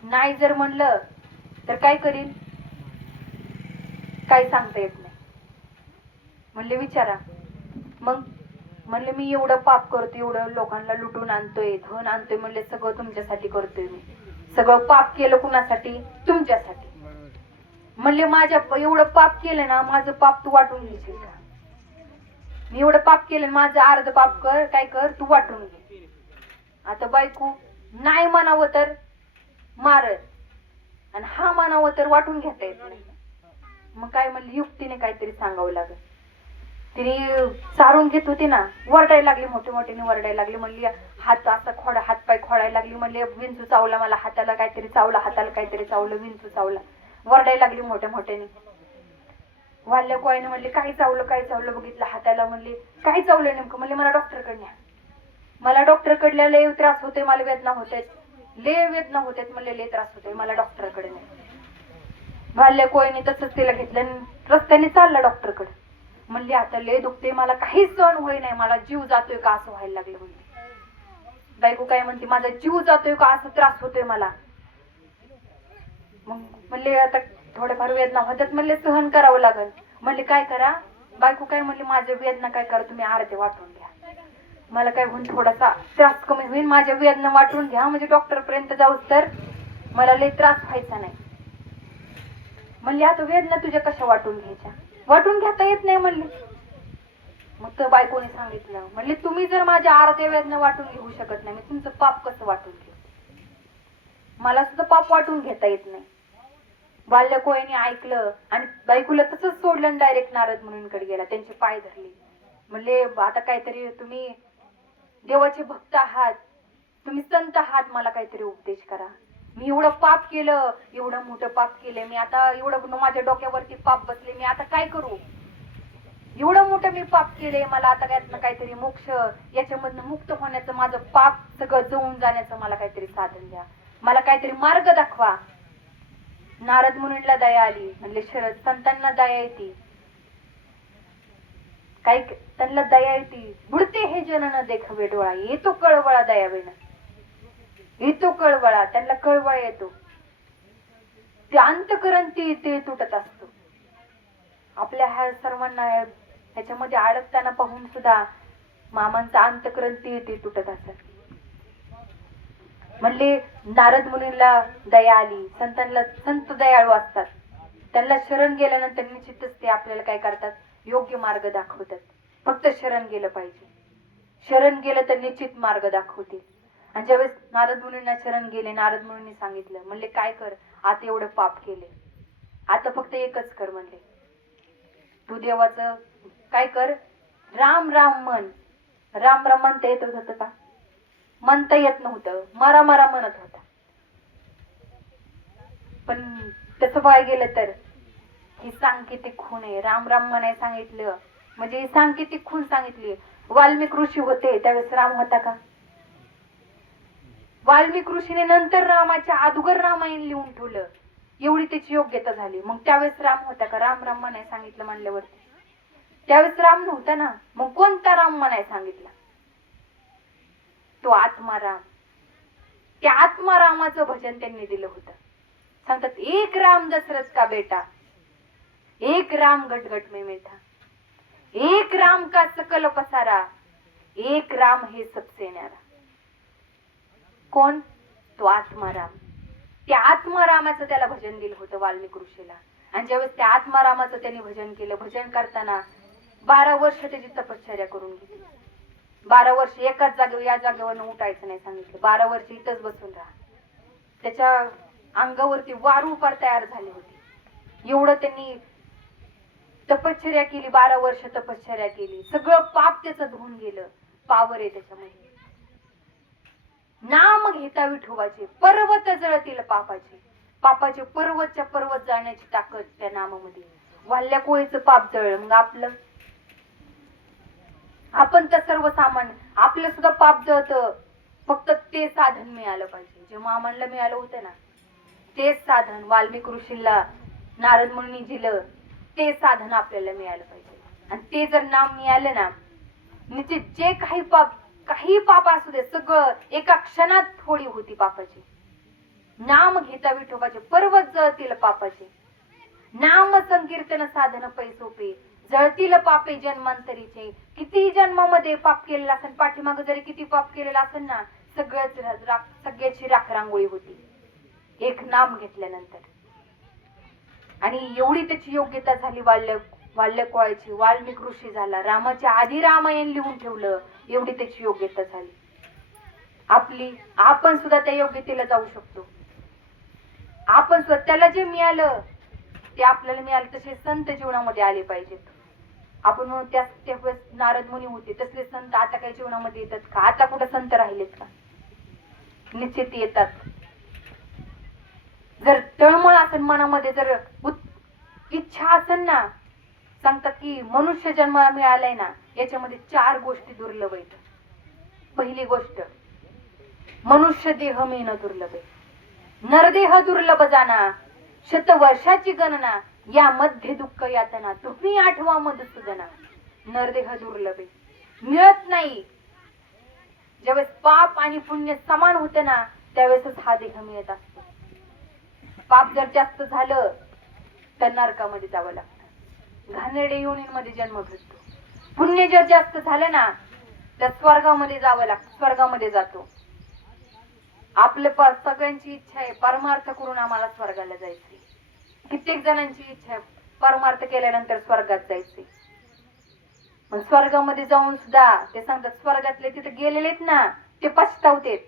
नाही जर म्हणलं तर काय करील, काय सांगता येत नाही. म्हणले विचारा. मग म्हणले मी एवढं पाप करतोय, एवढं लोकांना लुटून आणतोय, धन आणतोय, म्हणले सगळं तुमच्यासाठी करतोय मी. सगळं पाप केलं कुणासाठी? तुमच्यासाठी. म्हणले माझ्या एवढं पाप केलं ना, माझं पाप तू वाटून घेशील का? मी एवढं पाप केलं, माझं अर्ध पाप कर, काय कर तू वाटून घे. आता बायको नाही म्हणावं तर मारत, आणि हा म्हणावं तर वाटून घेता येत नाही. मग काय म्हणली, युक्तीने काहीतरी सांगावं लागेल. तिने चारून घेत होती ना, वरडायला लागली, मोठे मोठ्याने वरडायला लागली. म्हणली हात असा खोडा, हात पाय खोडायला लागली. म्हणले विंचू चावला मला, हाताला काहीतरी चावला, हाताला काहीतरी चावलं, विंचू चावला. वरडायला लागली मोठ्या मोठ्याने. वाल्या कोयने म्हणले काय चावलं, काय चावलं. बघितलं हाताला. म्हणले काय चावलं नेमकं? म्हणले मला डॉक्टरकडे न्या. मला डॉक्टरकडल्या लय त्रास होतोय, मला वेदना होते, लय वेदना होते. म्हणले लय त्रास होतोय, मला डॉक्टरकडे न्या. वाल्या कोयने तसंच तिला घेतलं, रस्त्याने चालला डॉक्टरकडे. म्हणले आता लय दुखते, मला काहीच सहन होई नाही, मला जीव जातोय का असं व्हायला लागलं. म्हणते बायको काय म्हणते, माझा जीव जातोय का असं त्रास होतोय मला. मग म्हणले आता थोडेफार वेदना होतात, म्हणले सहन करावं लागल. म्हणले काय करा? बायको काय म्हणली, माझ्या वेदना काय करा तुम्ही अर्धे वाटून घ्या. मला काय होऊन थोडासा त्रास कमी होईल, माझ्या वेदना वाटून घ्या, म्हणजे डॉक्टर पर्यंत जाऊच तर मला लय त्रास व्हायचा नाही. म्हणले आता वेदना तुझ्या कशा वाटून घ्यायच्या? वाटून घेता येत नाही म्हणले. मग तर बायकोने सांगितलं, म्हणले तुम्ही जर माझ्या अर्ध्या वेदना वाटून घेऊ शकत नाही, मी तुमचं पाप कसं वाटून घेऊ? मला सुद्धा पाप वाटून घेता येत नाही. बाल्य कोयने ऐकलं आणि बायकोला तसंच सोडलं, डायरेक्ट नारद मुनींकडे गेला, त्यांचे पाय धरले. म्हणले आता काहीतरी तुम्ही देवाचे भक्त आहात, तुम्ही संत आहात, मला काहीतरी उपदेश करा. मी एवढं पाप केलं, एवढं मोठं पाप केलं, मी आता एवढं माझ्या डोक्यावरती पाप बसले, मी आता काय करू? एवढं मोठं मी पाप केले, मला आता यातनं काहीतरी मोक्ष, याच्यामधनं मुक्त होण्याचं, माझं पाप सगळं जळून जाण्याचं मला काहीतरी साधन द्या, मला काहीतरी मार्ग दाखवा. नारद मुनींना दया आली. म्हणले शरद संतांना दया येते, काही त्यांना दया येते. बुडते हे जन न देखवे डोळा, येतो कळवळा दयावेन, येतो कळवळा. त्यांना कळवळा येतो, ते अंतकरण ते तुटत असतो. आपल्या ह्या सर्वांना ह्याच्यामध्ये अडकताना पाहून सुद्धा मामांचं अंतकरण ते तुटत असत. म्हणले नारद मुनींना दया आली. संतांना, संत दयाळू असतात, त्यांना शरण गेल्यानंतर निश्चितच ते आपल्याला काय करतात, योग्य मार्ग दाखवतात. फक्त शरण गेलं पाहिजे, शरण गेलं तर निश्चित मार्ग दाखवतील. आणि ज्यावेळेस नारद मुनींना शरण गेले, नारद मुनींनी सांगितलं, म्हणले काय कर, आता एवढं पाप केले, आता फक्त एकच कर. म्हणले तू देवाचं काय कर, राम राम म्हण. राम राम म्हणता येत होतं का? म्हणता येत नव्हतं, मरा मरा म्हणत होता. पण तसं पाय गेलं तर ही सांकेतिक खूण आहे. राम राम म्हणाय सांगितलं म्हणजे ही सांकेतिक खूण सांगितली. वाल्मिक ऋषी होते त्यावेळेस राम होता का? वाल्मिक ऋषीने नंतर रामाच्या अगोदर रामायण लिहून ठेवलं, एवढी त्याची योग्यता झाली. मग त्यावेळेस राम होता का? राम राम म्हणाय सांगितलं म्हणल्यावरती त्यावेळेस राम नव्हता ना. मग कोणता राम म्हणाय सांगितला? तो आत्माराम. त्या आत्मारामाचं भजन त्यांनी दिलं होतं. सांगतात एक राम दशरथ का बेटा, एक राम गट गट में बैठा, एक राम का सकल पसारा, एक राम हे सबसे न्यारा. कोण? तो आत्माराम. त्या आत्मारामाचं त्याला भजन दिलं होतं वाल्मिक ऋषीला. आणि ज्यावेळेस त्या आत्मारामाचं त्यांनी भजन केलं, भजन करताना 12 वर्ष त्याची तपश्चर्या करून घेतली. 12 वर्ष एकाच जागेवर, या जागेवर उठायचं नाही सांगितलं. 12 वर्ष इथंच बसून राहा. त्याच्या अंगावरती वारू पार तयार झाली होती. एवढं त्यांनी तपश्चर्या केली, 12 वर्ष तपश्चर्या केली. सगळं पाप त्याचं धुवून गेलं. पावर आहे त्याच्यामध्ये. नाम घेता विठोबाचे पर्वत जळतील पापाचे. पापाचे पर्वतच्या पर्वत जाण्याची ताकद त्या नामामध्ये. वाल्ल्या कोळीचं पाप जळलं, मग आपलं, आपण तर सर्वसामान्य, आपलं सुद्धा पाप जळतं. फक्त ते साधन मिळालं पाहिजे जे मामांना मिळालं होतं ना, तेच साधन वाल्मिक ऋषीला नारद मुनी दिलं, ते साधन आपल्याला मिळालं पाहिजे. आणि ते जर नाम मिळालं ना, निश्चित जे काही पाप असू दे सगळं एका क्षणात थोडी होती पापाची. नाम घेता विठोबाचे पर्वत जळतील पापाचे. नाम संकीर्तन साधन पै सोपे, जळतील पापे जन्मांतरीचे. किती जन्मामध्ये पाप केलेला असेल, पाठीमाग जरी किती पाप केलेलं असेल ना, सगळ्याची राख रांगोळी होती एक नाम घेतल्यानंतर. आणि एवढी त्याची योग्यता झाली वाल्यकोळाची. वाल्मिक ऋषी झाला, रामाच्या आधी रामायण लिहून ठेवलं, एवढी त्याची योग्यता झाली. आपण सुद्धा त्या योग्यतेला जाऊ शकतो. आपण स्वतःला जे मिळालं ते आपल्याला मिळालं. तसे संत जीवनामध्ये आले पाहिजेत. आपण म्हणून त्या नारद मुनी होते तसले संत आता काही जीवनामध्ये येतात का? आता कुठे संत राहिलेत का? निश्चित येतात. जर तळमळ असेल मनामध्ये, जर इच्छा असेल ना, सांगतात की मनुष्य जन्माला मिळालाय ना, याच्यामध्ये 4 गोष्टी दुर्लभ आहेत. पहिली गोष्ट, मनुष्य देह मिळणं दुर्लभ आहे. नरदेह दुर्लभ जाना, शतवर्षाची गणना, या मध्ये दुःख यातना, तुम्ही आठवा मधुसूदना. नरदेह दुर्लभ आहे, मिळत नाही. ज्यावेळेस पाप आणि पुण्य समान होतं ना, त्यावेळेसच हा देह मिळत असतो. पाप जर जास्त झालं तर नरकामध्ये जावं लागतं, घाणेरड्या योनींमध्ये जन्म भेटतो. पुण्य जर जास्त झालं ना तर स्वर्गामध्ये जावं लागतं, स्वर्गामध्ये जातो. आपल्या सगळ्यांची इच्छा आहे परमार्थ करून आम्हाला स्वर्गाला जायचे. कित्येक जणांची इच्छा आहे परमार्थ केल्यानंतर स्वर्गात जायचे. पण स्वर्गामध्ये जाऊन सुद्धा ते सांगतात, स्वर्गातले तिथे गेलेलेत ना ते पछतावतेत.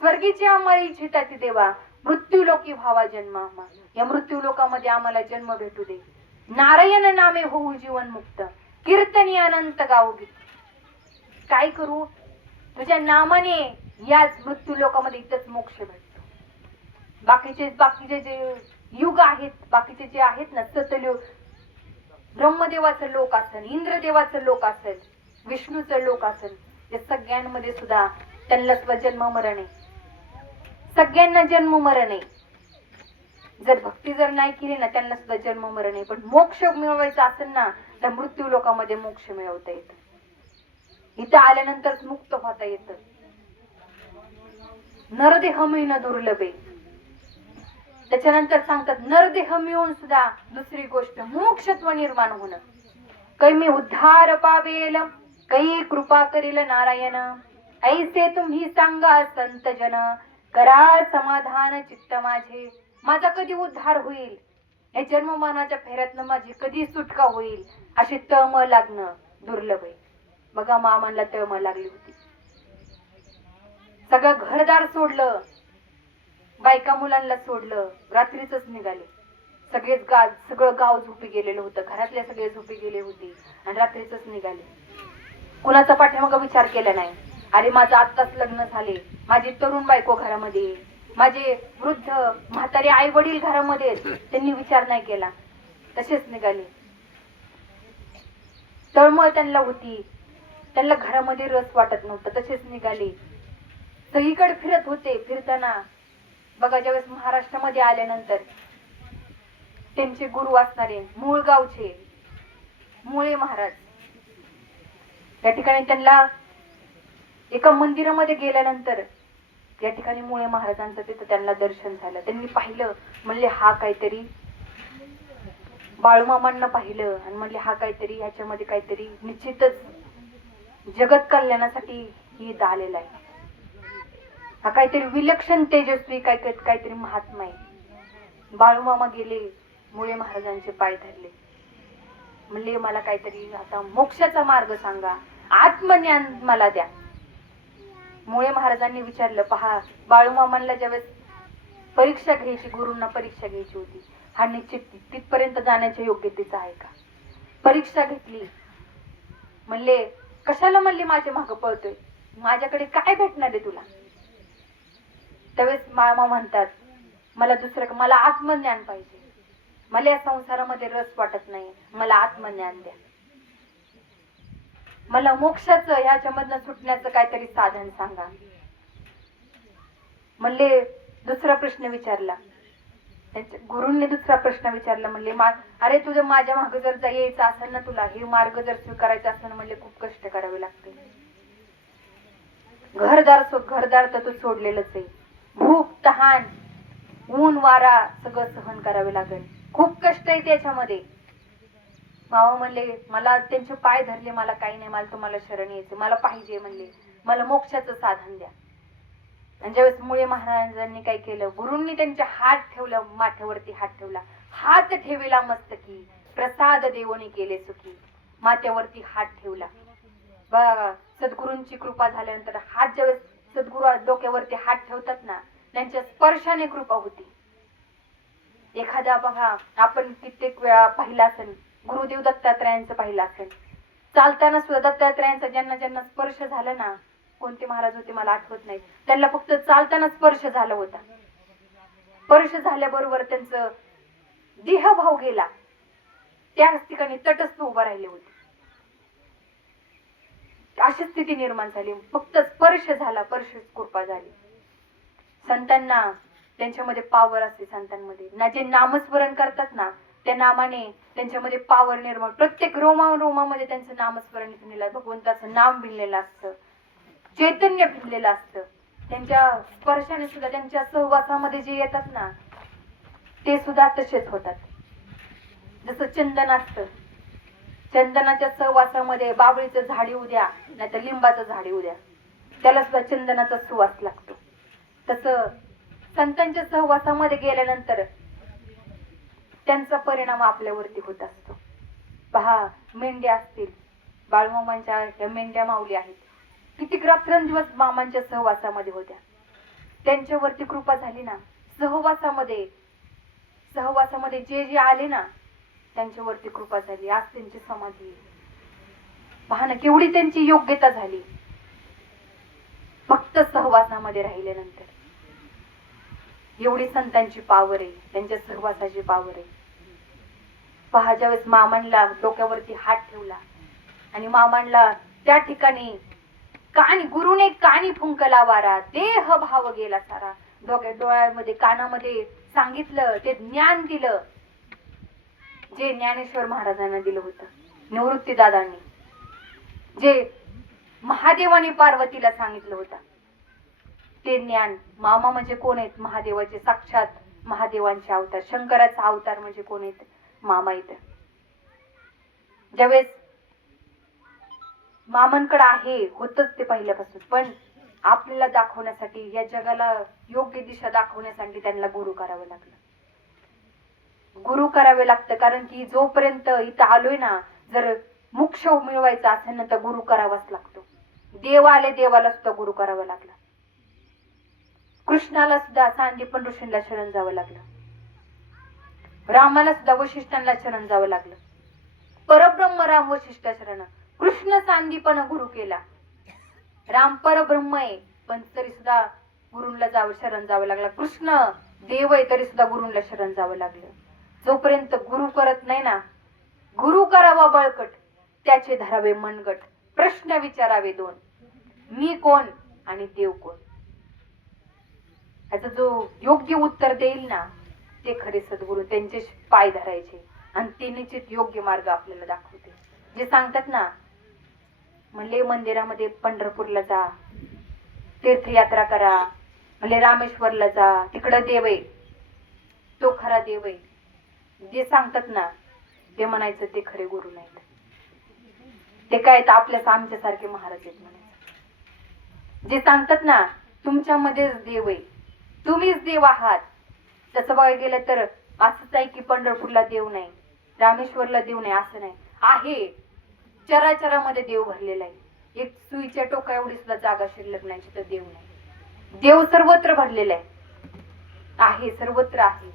स्वर्गीची आम्हाला इच्छिता ती देवा, मृत्यू लोकी भावा जन्मा. या मृत्यू लोकामध्ये आम्हाला जन्म भेटू दे. नारायण नामे होऊ जीवन मुक्त, कीर्तनी अनंत गाऊ गीत. काय करू? तुझ्या नामाने याच मृत्यू लोकामध्ये इथंच मोक्ष भेटतो. बाकीचे जे युग आहेत, बाकीचे जे आहेत ना, सतयुग, ब्रह्मदेवाचं लोक असेल, इंद्रदेवाचं लोक असेल, विष्णूचं लोक असेल, या सगळ्यांमध्ये सुद्धा त्यांना स्वजन्म मरण आहे. सगळ्यांना जन्म मरण आहे. जर भक्ती जर नाही केली ना त्यांना सुद्धा जन्म मरण आहे. पण मोक्ष मिळवायचा असेल ना तर मृत्यू लोकामध्ये मोक्ष मिळवता येतं. इथं आल्यानंतर मुक्त होता येतं. नरदेह मिळणं दुर्लभ आहे. त्याच्यानंतर सांगतात नरदेह मिळून सुद्धा दुसरी गोष्ट मोक्षत्व निर्माण होणं. कैमी उद्धार पावेल, कै कृपा करील नारायण. ऐसे तुम्ही सांगा संत जन, करा समाधान चित्त माझे. माझा कधी उद्धार होईल, या जन्ममानाच्या फेऱ्यातनं माझी कधी सुटका होईल, अशी तळमळ लागणं दुर्लभ आहे. बघा मामांना तळमळ लागली होती. सगळं घरदार सोडलं, बायका मुलांना सोडलं, रात्रीच निघाले. सगळं गाव झोपी गेलेलं होतं, घरातले सगळे झोपी गेले होते आणि रात्रीच निघाले. कुणाचा पाठीमागं विचार केला नाही. अरे माझं आत्ताच लग्न झाले, माझी तरुण बायको घरामध्ये, माझे वृद्ध म्हातारे आई वडील घरामध्ये, त्यांनी विचार नाही केला, तसेच निघाले. तळमळ त्यांना होती, त्यांना घरामध्ये रस वाटत नव्हतं, तसेच निघाले. सगळीकडे फिरत होते. फिरताना बघा ज्यावेळेस महाराष्ट्रामध्ये आल्यानंतर त्यांचे गुरु असणारे मूळ गावचे मुळे महाराज, त्या ठिकाणी त्यांना एका मंदिरामध्ये गेल्यानंतर त्या ठिकाणी मुळे महाराजांचं तिथं त्यांना दर्शन झालं. त्यांनी पाहिलं, म्हणले हा काहीतरी, बाळूमामांना पाहिलं आणि म्हणले हा काहीतरी, ह्याच्यामध्ये काहीतरी निश्चितच जगत कल्याणासाठी ही आलेला आहे. हा काहीतरी विलक्षण तेजस्वी काहीतरी महात्मा आहे. बाळूमामा गेले, मुळे महाराजांचे पाय धरले, म्हणले मला काहीतरी आता मोक्षाचा मार्ग सांगा, आत्मज्ञान मला द्या. मुळे महाराजांनी विचारलं, पहा बाळूमामांना ज्यावेळेस परीक्षा घ्यायची, गुरूंना परीक्षा घ्यायची होती, हा निश्चित तिथपर्यंत जाण्याच्या योग्यतेचा आहे का? परीक्षा घेतली. म्हणले कशाला? म्हणले माझ्या मागं पळतोय, माझ्याकडे काय भेटणार आहे तुला? त्यावेळेस मामा म्हणतात, मला आत्मज्ञान पाहिजे, मला या संसारामध्ये रस वाटत नाही, मला आत्मज्ञान द्या, मला मोक्षाचं ह्याच्यामधनं सुटण्याचं काहीतरी साधन सांगा. म्हणले दुसरा प्रश्न विचारला, त्यांच्या गुरूंनी दुसरा प्रश्न विचारला. म्हणले अरे तुझं माझ्या मागे जर यायचं असेल ना, तुला हे मार्ग जर स्वीकारायचा असेल ना, म्हणले खूप कष्ट करावे लागते. घरदार तर तू सोडलेलंच आहे, भूक तहान ऊन वारा सगळं सहन करावे लागेल. खूप कष्ट आहे त्याच्यामध्ये. मामा म्हणले मला त्यांचे पाय धरले, मला काही नाही, मला तुम्हाला शरण यायचं, मला पाहिजे म्हणले, मला मोक्षाचं साधन द्या. आणि ज्यावेळेस मुळे महाराजांनी काय केलं, गुरूंनी त्यांचे हात ठेवला, माथ्यावरती हात ठेवला, हात ठेविला मस्तकी, प्रसाद देवोनी केले सुखी. माथ्यावरती हात ठेवला. बघा सद्गुरूंची कृपा झाल्यानंतर हात ज्यावेळेस सद्गुरू डोक्यावरती हात ठेवतात ना, त्यांच्या स्पर्शाने कृपा होती. एखादा बघा आपण कित्येक वेळा पाहिला असेल, गुरुदेव दत्तात्रयांचं पाहिलं असेल, चालताना सुद्धा दत्तात्रयांचा ज्यांना ज्यांना स्पर्श झाला ना, कोणते महाराज होते मला आठवत नाही, त्यांना फक्त चालताना स्पर्श झाला होता. स्पर्श झाल्याबरोबर त्यांचं देहभाव गेला, त्याच ठिकाणी तटस्थ उभं राहिले होते. अशी स्थिती निर्माण झाली. फक्त स्पर्श झाला, स्पर्श कृपा झाली. संतांना त्यांच्यामध्ये पावर असते. संतांमध्ये ना जे नामस्मरण करतात ना, त्या नामाने त्यांच्यामध्ये पावर निर्माण, प्रत्येक रोमामध्ये त्यांचं नामस्मरण भिनलेलं, भगवंताचं नाम भिनलेलं असतं, चैतन्य भिनलेलं असतं. त्यांच्या स्पर्शाने सुद्धा, त्यांच्या सहवासामध्ये जे येतात ना, ते सुद्धा तसेच होतात. जसं चंदन असतं, चंदनाच्या सहवासामध्ये बाबळीचं झाड येऊ द्या, नाहीतर लिंबाचं झाड येऊ द्या, त्याला सुद्धा चंदनाचा सुवास लागतो. तसं संतांच्या सहवासामध्ये गेल्यानंतर त्यांचा परिणाम आपल्यावरती होत असतो. पहा, मेंढ्या असतील, बाळमामांच्या या मेंढ्या माऊली आहेत, किती रात्रंदिवस मामांच्या सहवासामध्ये होत्या. त्यांच्यावरती कृपा झाली ना, सहवासामध्ये जे जे आले ना, त्यांच्यावरती कृपा झाली. आज त्यांची समाधी. पहा ना, केवढी त्यांची योग्यता झाली फक्त सहवासामध्ये राहिल्यानंतर. एवढी संतांची पावर आहे, त्यांच्या सहवासाची पावर आहे. पहा, ज्यावेळेस मामांना डोक्यावरती हात ठेवला आणि मामांना त्या ठिकाणी गुरुने कानी फुंकला वारा, देह भाव गेला सारा. डोळ्यामध्ये कानामध्ये सांगितलं, ते ज्ञान दिलं जे ज्ञानेश्वर महाराजांना दिलं होतं, निवृत्ती दादांनी, जे महादेवाने पार्वतीला सांगितलं होतं, ते ज्ञान. मामा म्हणजे कोण आहेत? महादेवाचे साक्षात महादेवांचे अवतार. शंकराचा अवतार म्हणजे कोण आहेत? मामा आहेत. ज्यावेळेस मामांकडे आहे, होतच ते पहिल्यापासून, पण आपल्याला दाखवण्यासाठी, या जगाला योग्य दिशा दाखवण्यासाठी त्यांना गुरु करावं लागलं. गुरु करावे लागतं, कारण की जोपर्यंत इथं आलोय ना, जर मोक्ष मिळवायचा असेल ना, तर गुरु करावाच लागतो. देव आले, देवाला सुद्धा गुरु करावं लागला. कृष्णाला सुद्धा सांदीपन ऋषींना शरण जावं लागलं. रामाला सुद्धा वशिष्ठांना शरण जावं लागलं. परब्रह्म राम वशिष्ठ शरण. कृष्ण सांदीपन गुरु केला. राम परब्रह्म आहे, पण तरी सुद्धा गुरुंला शरण जावं लागलं. कृष्ण देव आहे, तरी सुद्धा गुरुंला शरण जावं लागलं. जोपर्यंत गुरु करत नाही ना, गुरु करावा बळकट, त्याचे धरावे मनगट, प्रश्न विचारावे दोन, मी कोण आणि देव कोण. याचं जो योग्य उत्तर देईल ना, ते खरे सद्गुरू. त्यांचे पाय धरायचे आणि ते निश्चित योग्य मार्ग आपल्याला दाखवते. जे सांगतात ना, म्हणले मंदिरामध्ये पंढरपूरला जा, तीर्थयात्रा करा, म्हणले रामेश्वरला जा, तिकडं देव आहे, तो खरा देव आहे. जे सांगतात ना, ते म्हणायचं ते खरे गुरु नाहीत. ते काय तर आपल्याच आमच्यासारखे महाराज आहेत म्हणायचं. जे सांगतात ना, तुमच्यामध्येच देव आहे, तुम्हीच देव आहात, तसं बघायला गेलं तर असंच आहे की पंढरपूरला देव नाही, रामेश्वरला देव नाही, असं नाही. आहे, चराचरामध्ये देव भरलेला आहे. एक सुईच्या टोका एवढी सुद्धा जागा शिल्लक नाही तर देव नाही. देव सर्वत्र भरलेला आहे, सर्वत्र आहे.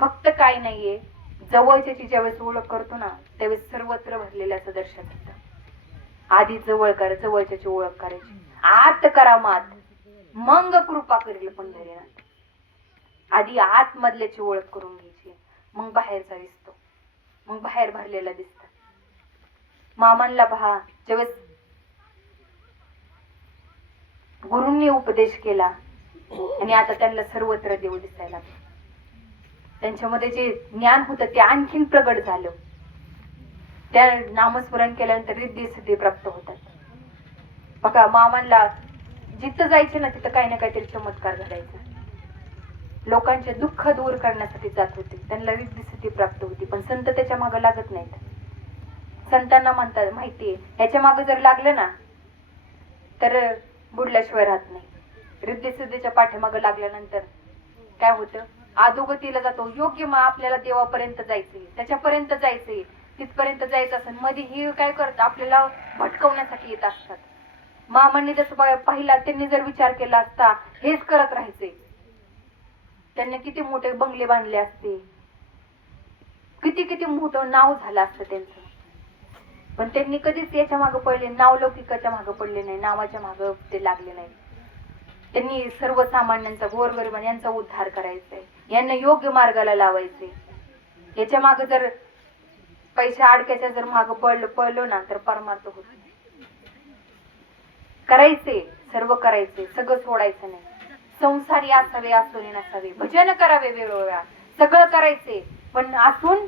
फक्त काय नाहीये, जवळच्याची ज्यावेळेस ओळख करतो ना, त्यावेळेस सर्वत्र भरलेल्याचं दर्शन होतं. आधी जवळच्याची ओळख करायची, आत करा मात, मग कृपा करेल पंढरीनाथ. आधी आत मधल्याची ओळख करून घ्यायची, मग बाहेरचा दिसतो, मग बाहेर भरलेला दिसत. मामांना पहा, ज्यावेळेस गुरूंनी उपदेश केला आणि आता त्यांना सर्वत्र देव दिसायला, त्यांच्यामध्ये जे ज्ञान होतं ते आणखीन प्रगट झालं. त्या नामस्मरण केल्यानंतर रिद्धी सिद्धी प्राप्त होतात. बघा, मामांना जिथं जायचे ना, तिथं काही ना काहीतरी चमत्कार घडायचा. लोकांचे दुःख दूर करण्यासाठी जात होते, त्यांना रिद्धी प्राप्त होती. पण संत त्याच्या मागे लागत नाहीत. संतांना म्हणतात माहितीये ह्याच्या मागे जर लागलं ना तर बुडल्याशिवाय राहत नाही. रिद्धी सिद्धीच्या पाठीमागे लागल्यानंतर काय होतं, अधोगतीला जातो. योग्य आपल्याला देवापर्यंत जायचंय, त्याच्यापर्यंत जायचंय, तिथपर्यंत जायचं असेल मध्ये ही काय करत आपल्याला भटकवण्यासाठी येत असतात. मामांनी जसं पाहिला, त्यांनी जर विचार केला असता हेच करत राहायचे, त्यांनी किती मोठे बंगले बांधले असते, किती किती मोठं नाव झालं असतं त्यांचं. पण त्यांनी कधीच याच्या मागे पडले, नावलौकिकाच्या मागे पडले नाही, नावाच्या मागे ते लागले नाही. त्यांनी सर्वसामान्यांचा, गोरगरिबां यांचा उद्धार करायचा, यांना योग्य मार्गाला लावायचे. याच्या मागे जर पैशा अडक्याच्या जर मागे पडलो ना तर परमार्थ होत नाही. करायचे सर्व करायचे, सगळं सोडायचं नाही. संसारी असावे असुनी नसावे, भजन करावे वेळोवेळा, सगळं करायचे पण असून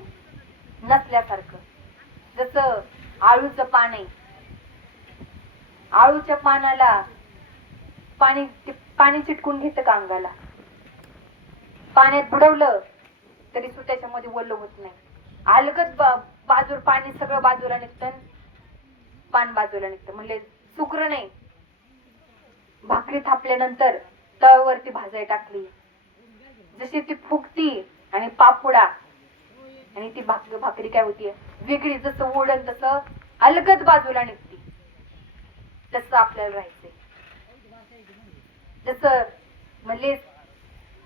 नसल्यासारखं. जसं आळूचं पान आहे, आळूच्या पानाला पाणी चिटकून घेतं का अंगाला? पाण्यात बुडवलं तरी सुद्धा त्याच्यामध्ये ओलं होत नाही. अलगद बाजूला पाणी सगळं बाजूला निघतं, पान बाजूला निघतं. म्हणजे सुकर नाही. भाकरी थापल्यानंतर तव्यावरती भाजाय टाकली, जशी ती फुगती आणि पापुडा आणि ती भाकरी काय होतीये वेगळी, जसं ओढन तसं अलगद बाजूला निघती. तसं आपल्याला राहायचंय. जसं म्हणजे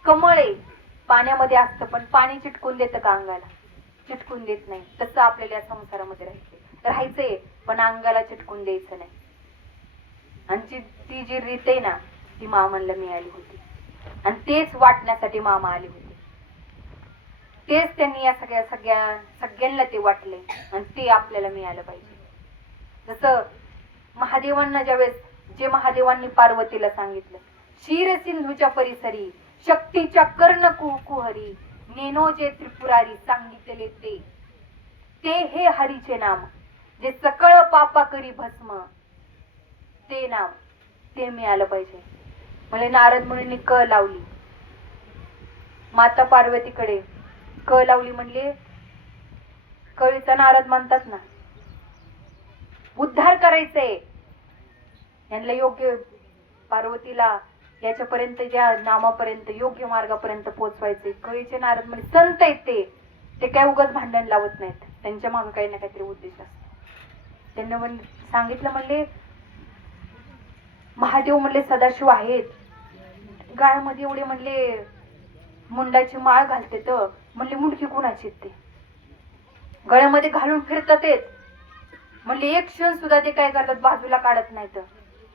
कमळ आहे, पाण्यामध्ये असतं पण पाणी चिटकून देतं का अंगाला? चिटकून देत नाही. तसं आपल्याला या संसारामध्ये राहायचंय पण अंगाला चिटकून द्यायचं नाही. आणि ती जी रीत आहे ना ती मामांना मिळाली होती आणि तेच वाटण्यासाठी मामा आले होते. तेच त्यांनी या सगळ्यांना ते वाटले आणि ते आपल्याला मिळालं पाहिजे. जसं महादेवांना ज्यावेळेस जे महादेवांनी पार्वतीला सांगितलं, क्षीर सिंधूच्या परिसरी शक्तीच्या कर्ण कुहरी नेनो जे त्रिपुरारी सांगितले ते हे हरीचे नाम, जे सकळ पापा करी भस्म, ते नाम ते मिळालं पाहिजे. म्हणजे नारद मुनींनी क लावली, माता पार्वतीकडे क लावली. म्हणले कळीचा नारद म्हणतात ना, उद्धार करायचंय यांना, योग्य पार्वतीला याच्यापर्यंत, ज्या नामापर्यंत, योग्य मार्गापर्यंत पोहोचवायचे. कळीचे नारद म्हणजे संत आहेत, ते काय उगाच भांडण लावत नाहीत, त्यांच्या मागे काही ना काहीतरी उद्देश असतो. त्यांना सांगितलं, म्हणले महादेव म्हणले सदाशिव आहेत, गाळ्यामध्ये एवढे म्हणले मुंडाची माळ घालते, तर म्हणले मुंडकी कुणाची ते गळ्यामध्ये घालून फिरतात. म्हणले एक क्षण सुद्धा ते काय करतात बाजूला काढत नाहीत,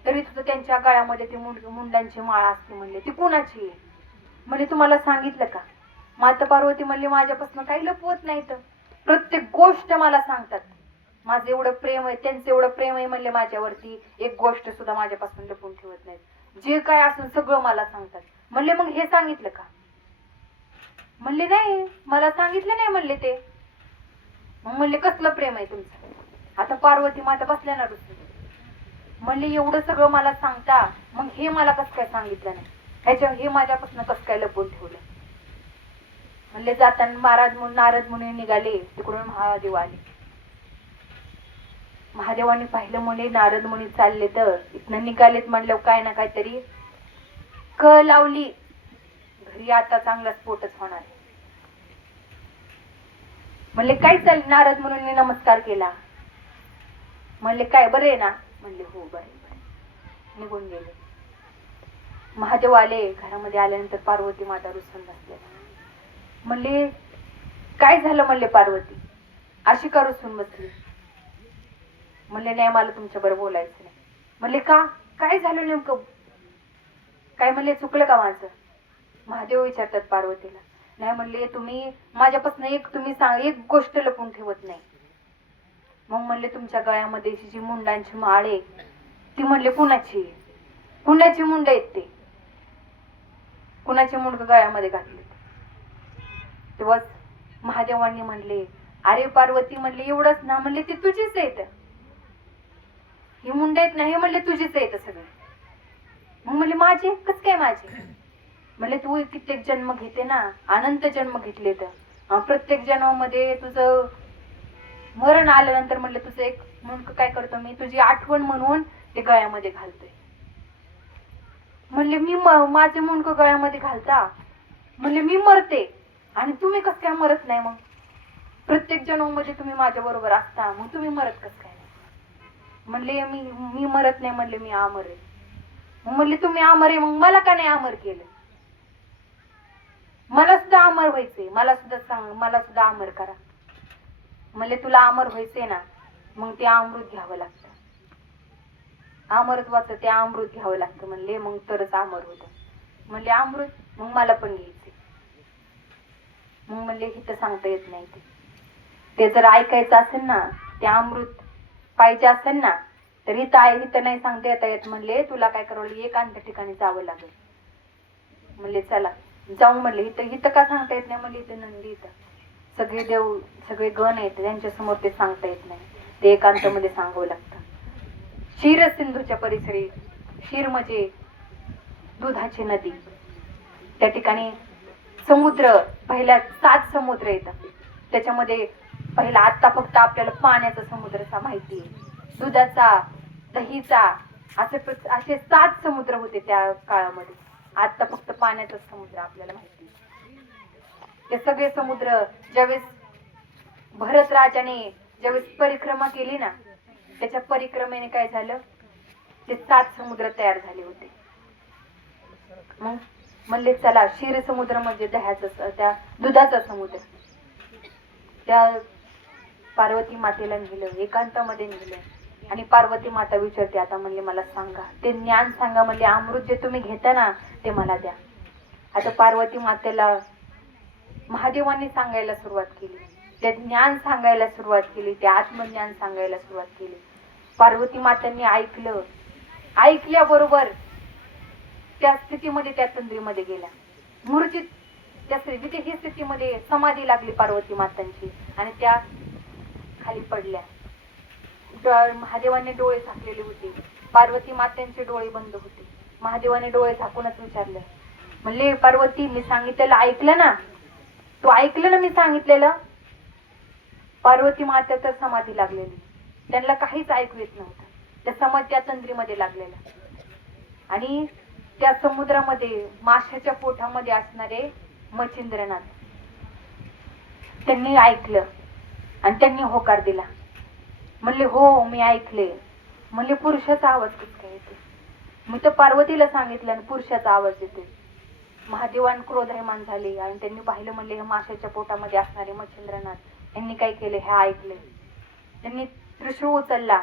तरी सुद्धा त्यांच्या गळ्यामध्ये ती मुंडांची माळ असते. म्हणले ती कुणाची आहे? म्हणजे तुम्हाला सांगितलं का? माता पार्वती म्हणली माझ्यापासून काही लपवत नाहीत, प्रत्येक गोष्ट मला सांगतात. माझं एवढं प्रेम आहे, त्यांचं एवढं प्रेम आहे म्हणले माझ्यावरती, एक गोष्ट सुद्धा माझ्यापासून लपवून ठेवत नाहीत. जे काय असेल सगळं मला सांगतात. म्हणले मग हे सांगितलं का? म्हणले नाही, मला सांगितलं नाही म्हणले ते. मग म्हणले कसलं प्रेम आहे तुमचं? आता पार्वती माता बसल्या ना रुसून. म्हणले एवढं सगळं मला सांगता, मग हे मला कसं काय सांगितलं नाही, हे माझ्यापासून कसं काय लपवून ठेवलं? म्हणले जाताना नारद मुनी निघाले, तिकडून महादेव आले. महादेवांनी पाहिलं, मुले नारद मुनी चालले, तर इथनं निघालेत म्हणल्यावर काय ना काहीतरी क लावली, घरी आता चांगला स्फोटच होणार. म्हणले काय चालले? नारद मुनींनी नमस्कार केला. म्हणले काय बरे ना? म्हणले हो बरे. निघून गेले. महादेव आले. घरामध्ये आल्यानंतर पार्वती माता रुसून बसल्या. म्हणले काय झालं? म्हणले पार्वती अशी का रुसून बसली? म्हणले नाही, मला तुमच्या बरोबर बोलायचं नाही. म्हणले का? काय झालं नेमकं? काय म्हणले चुकलं का माझं? महादेव विचारतात पार्वतीला. नाही म्हणले, तुम्ही माझ्यापासून एक गोष्ट लपून ठेवत नाही. मग म्हणले तुमच्या गळ्यामध्ये जी मुंडांची माळ आहे ती म्हणले कुणाची? कुणाची मुंड आहेत ते? कुणाची मुंड गळ्यामध्ये घातली? तेव्हा महादेवांनी म्हणले अरे पार्वती, म्हणले एवढंच ना? म्हणले ती तुझीच आहेत, ही मुंड आहेत ना, हे म्हणले तुझीच आहेत सगळे. मग म्हणले माझे? कस काय माझे? म्हणले तू कित्येक जन्म घेते ना, अनंत जन्म घेतले तर प्रत्येक जन्मामध्ये तुझं मरण आल्यानंतर म्हणले तुझं एक मुंडकं काय करतो मी, तुझी आठवण म्हणून ते गळ्यामध्ये घालतोय. म्हणले मी माझे मुंडकं गळ्यामध्ये घालता, म्हणले मी मरते आणि तुम्ही कसं काय मरत नाही? मग प्रत्येक जन्मामध्ये तुम्ही माझ्या बरोबर असता, मग तुम्ही मरत कसं काय? म्हणले मी मरत नाही, म्हणले मी अमर आहे. म्हणले तुम्ही अमर आहे, मग मला का नाही अमर केलं? मला सुद्धा अमर व्हायचंय, मला सुद्धा सांग, मला सुद्धा अमर करा. म्हणले तुला अमर व्हायचंय ना, मग ते अमृत घ्यावं लागतं, अमरत्वाचं ते अमृत घ्यावं लागतं. म्हणले मग तरच अमर होतं. म्हणले अमृत, मग मला पण घ्यायचे. मग म्हणले इथं सांगता येत नाही ते जर ऐकायचं असेल ना, ते अमृत पाहिजे असेल ना, तर इथं नाही सांगता येत. म्हणले तुला काय करावं, एकांत ठिकाणी जावं लागेल. म्हणले चला जाऊ. म्हणले इथं का सांगता येत नाही? म्हणले इथं नंदी, इथं सगळे देव सगळे गण आहेत, त्यांच्या समोर ते सांगता येत नाही, ते एकांतामध्ये सांगावं लागतं. क्षीर सिंधूच्या परिसरी, क्षीर म्हणजे दुधाची नदी, त्या ठिकाणी समुद्र, पहिल्या 7 समुद्र येतात. त्याच्यामध्ये पहिला आता फक्त आपल्याला पाण्याचा समुद्राचा माहिती आहे, दुधाचा, दहीचा, असे 7 समुद्र होते त्या काळामध्ये. आता फक्त पाण्याचा समुद्र आपल्याला माहिती आहे. ते सगळे समुद्र ज्यावेळेस भरत राजाने ज्यावेळेस परिक्रमा केली ना, त्याच्या परिक्रमेने काय झालं, ते 7 समुद्र तयार झाले होते. मग म्हणले चला क्षीर समुद्र म्हणजे दह्याचा, त्या दुधाचा समुद्र. त्या पार्वती मातेला नेलं, एकांतामध्ये नेलं आणि पार्वती माता विचारते आता, म्हणले मला सांगा, ते ज्ञान सांगा. म्हणले अमृत जे तुम्ही घेता ना, ते मला द्या. आता पार्वती मातेला महादेवांनी सांगायला सुरुवात केली, ते ज्ञान सांगायला सुरुवात केली, ते आत्मज्ञान सांगायला सुरुवात केली. पार्वती मातांनी ऐकलं, ऐकल्याबरोबर त्या स्थितीमध्ये, त्या तंद्रीमध्ये गेल्या, मूर्छित त्या जिथे ही स्थितीमध्ये समाधी लागली पार्वती मातांची, आणि त्या खाली पडल्या. महादेवाने डोळे झाकलेले होते, पार्वती मात्यांचे डोळे बंद होते. महादेवाने डोळे झाकूनच विचारले, म्हणले पार्वती मी सांगितलेलं ऐकलं ना, तू ऐकलं ना मी सांगितलेलं? पार्वती माता तर समाधी लागलेली, त्यांना काहीच ऐकू येत नव्हतं. त्या समाधी त्या तंद्रीमध्ये लागलेल्या, आणि त्या समुद्रामध्ये माशाच्या पोटामध्ये असणारे मच्छिंद्रनाथ, त्यांनी ऐकलं आणि त्यांनी होकार दिला. म्हणले हो मी ऐकले. म्हणले पुरुषाचा आवाज कसं काय येतो? मी तर पार्वतीला सांगितलं आणि पुरुषाचा आवाज येतो. महादेवान क्रोधायमान झाले आणि त्यांनी पाहिलं. म्हणले हे माशाच्या पोटामध्ये असणारे मच्छिंद्रनाथ यांनी काय केले, हे ऐकले. त्यांनी त्रिशूळ उचलला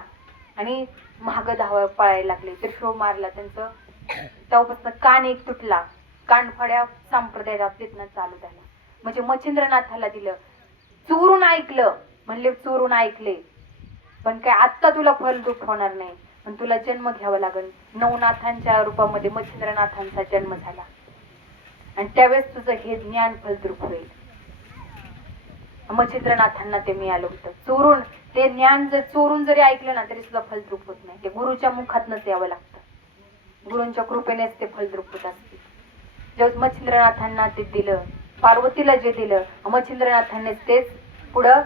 आणि महाग धावा पळायला लागले. त्रिशूळ मारला त्यांचं, तेव्हापासून कान एक तुटला, कानफड्या संप्रदायात तिथनं चालू झाला. म्हणजे मच्छिंद्रनाथाला दिलं, चोरून ऐकलं. म्हणले चोरून ऐकले, पण काय आत्ता तुला फलरूप होणार नाही, पण तुला जन्म घ्यावा लागेल. नवनाथांच्या रूपामध्ये मच्छिंद्रनाथांचा जन्म झाला आणि त्यावेळेस तुझं हे ज्ञान फलद्रूप होईल. मच्छिंद्रनाथांना ते मिळालं होतं चोरून. ते ज्ञान जर चोरून जरी ऐकलं ना, तरी सुद्धा फलद्रूप होत नाही. ते गुरुच्या मुखातनच यावं लागतं, गुरूंच्या कृपेनेच ते फलद्रूप होत असते. जेव्हा मच्छिंद्रनाथांना ते दिलं, पार्वतीला जे दिलं, मच्छिंद्रनाथांनीच तेच पुढं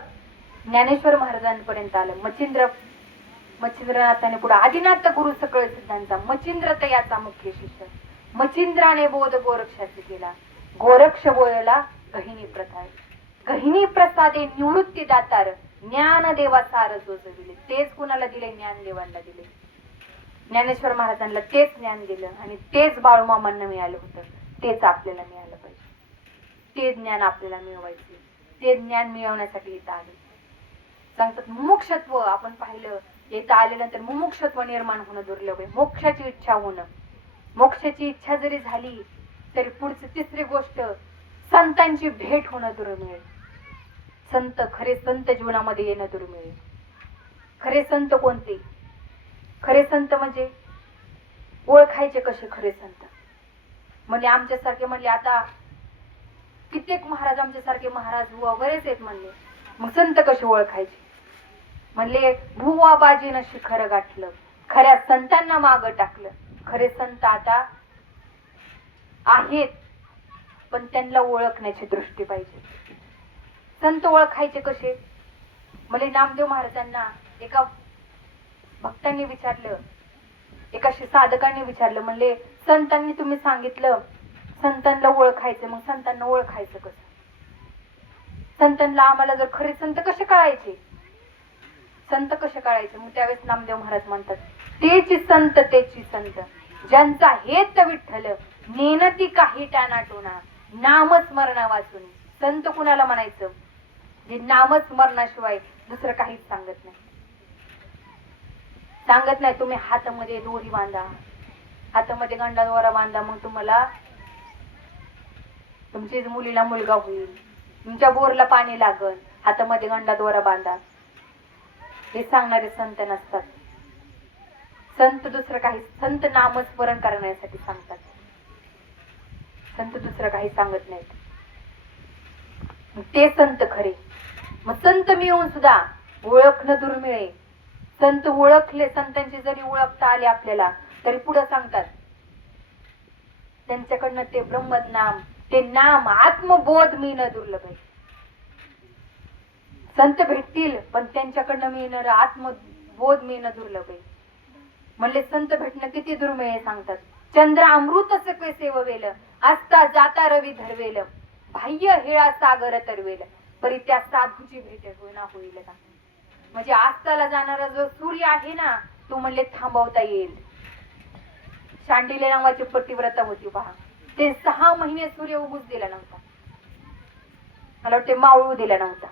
ज्ञानेश्वर महाराजांपर्यंत आलं. मच्छिंद्रनाथाने पुढे आदिनाथ गुरु सकळ सिद्धांचा, मच्छिंद्र तयाचा मुख्य शिष्य. मच्छिंद्राने बोध गोरक्षाचे केला, गोरक्ष बोलला गहिनी प्रथा. गहिनी प्रसादे निवृत्ती दातार, ज्ञान देवा सार जोजविले. तेच कुणाला दिले? ज्ञानदेवांना दिले. ज्ञानेश्वर महाराजांना तेच ज्ञान दिलं आणि तेच बाळूमामांना मिळालं होतं. तेच आपल्याला मिळालं पाहिजे. ते ज्ञान आपल्याला मिळवायचे. ते ज्ञान मिळवण्यासाठी इथं आले. सांगतात मुमुक्षत्व. आपण पाहिलं इथं आल्यानंतर मुमुक्षत्व निर्माण होणं दुर्लभ आहे. मोक्षाची इच्छा होणं. मोक्षाची इच्छा जरी झाली तरी पुढची तिसरी गोष्ट संतांची भेट होणं दुर्मिळ. संत, खरे संत जीवनामध्ये येणं दुर्मिळ. खरे संत कोणते? खरे संत म्हणजे ओळखायचे कसे खरे संत? म्हणजे आमच्यासारखे, म्हणले आता कित्येक महाराज, आमच्यासारखे महाराज वगैरेच आहेत. म्हणले मग संत कसे ओळखायचे? म्हणले भुवा बाजीनं शिखर गाठलं, खऱ्या संतांना मागं टाकलं. खरे संत आता आहेत पण त्यांना ओळखण्याची दृष्टी पाहिजे. संत ओळखायचे कसे? मला नामदेव महाराजांना एका भक्तांनी विचारलं, एका साधकांनी विचारलं, म्हणले संतांनी तुम्ही सांगितलं संतांना ओळखायचं, मग संतांना ओळखायचं कसं? संतांना आम्हाला जर खरे संत कसे कळायचे? संत कसे कळायचे? मग त्यावेळेस नामदेव महाराज म्हणतात, तेची संत तेची संत, ज्यांचा हेत विठ्ठल नेनती काही टाणाटोना, नामस्मरणा वाचून. संत कुणाला म्हणायचं? जे नामस्मरणाशिवाय दुसरं काहीच सांगत नाही. सांगत नाही तुम्ही हातामध्ये दोरी बांधा, हातामध्ये गंडा दोरा बांधा, मग तुम्हाला तुमच्या मुलीला मुलगा होईल, तुमच्या बोरला पाणी लागल, हातामध्ये गंडा दोरा बांधा. हे सांगणारे संत नसतात. संत दुसरं काही, संत नामस्मरण करण्यासाठी सांगतात. संत दुसरं काही सांगत नाहीत. ते संत खरे. मग संत मिळून सुद्धा ओळखणं दुर्मिळ आहे. संत ओळखले, संतांची जरी ओळखता आली आपल्याला, तरी पुढे सांगतात त्यांच्याकडनं ते ब्रह्मनाम, ते नाम आत्मबोध मिळणं दुर्लभ आहे. संत भेटतील पण त्यांच्याकडनं मिळणार आत्मबोध मिळणं दुर्लभ आहे. म्हणले संत भेटणं किती दुर्मिळ आहे सांगतात. चंद्र अमृत सके सेववेल, असता जाता रवी धरवेल, बाह्य हेळा सागर तरवेल, परी त्या साधूची भेट होईना होईल का? म्हणजे आस्ताला जाणारा जो सूर्य आहे ना, तो म्हणले थांबवता येईल. शांडिल्य नावाची पतिव्रता होती पहा, ते 6 महिने सूर्य उगूच दिला नव्हता. मला वाटते मावळू दिला नव्हता.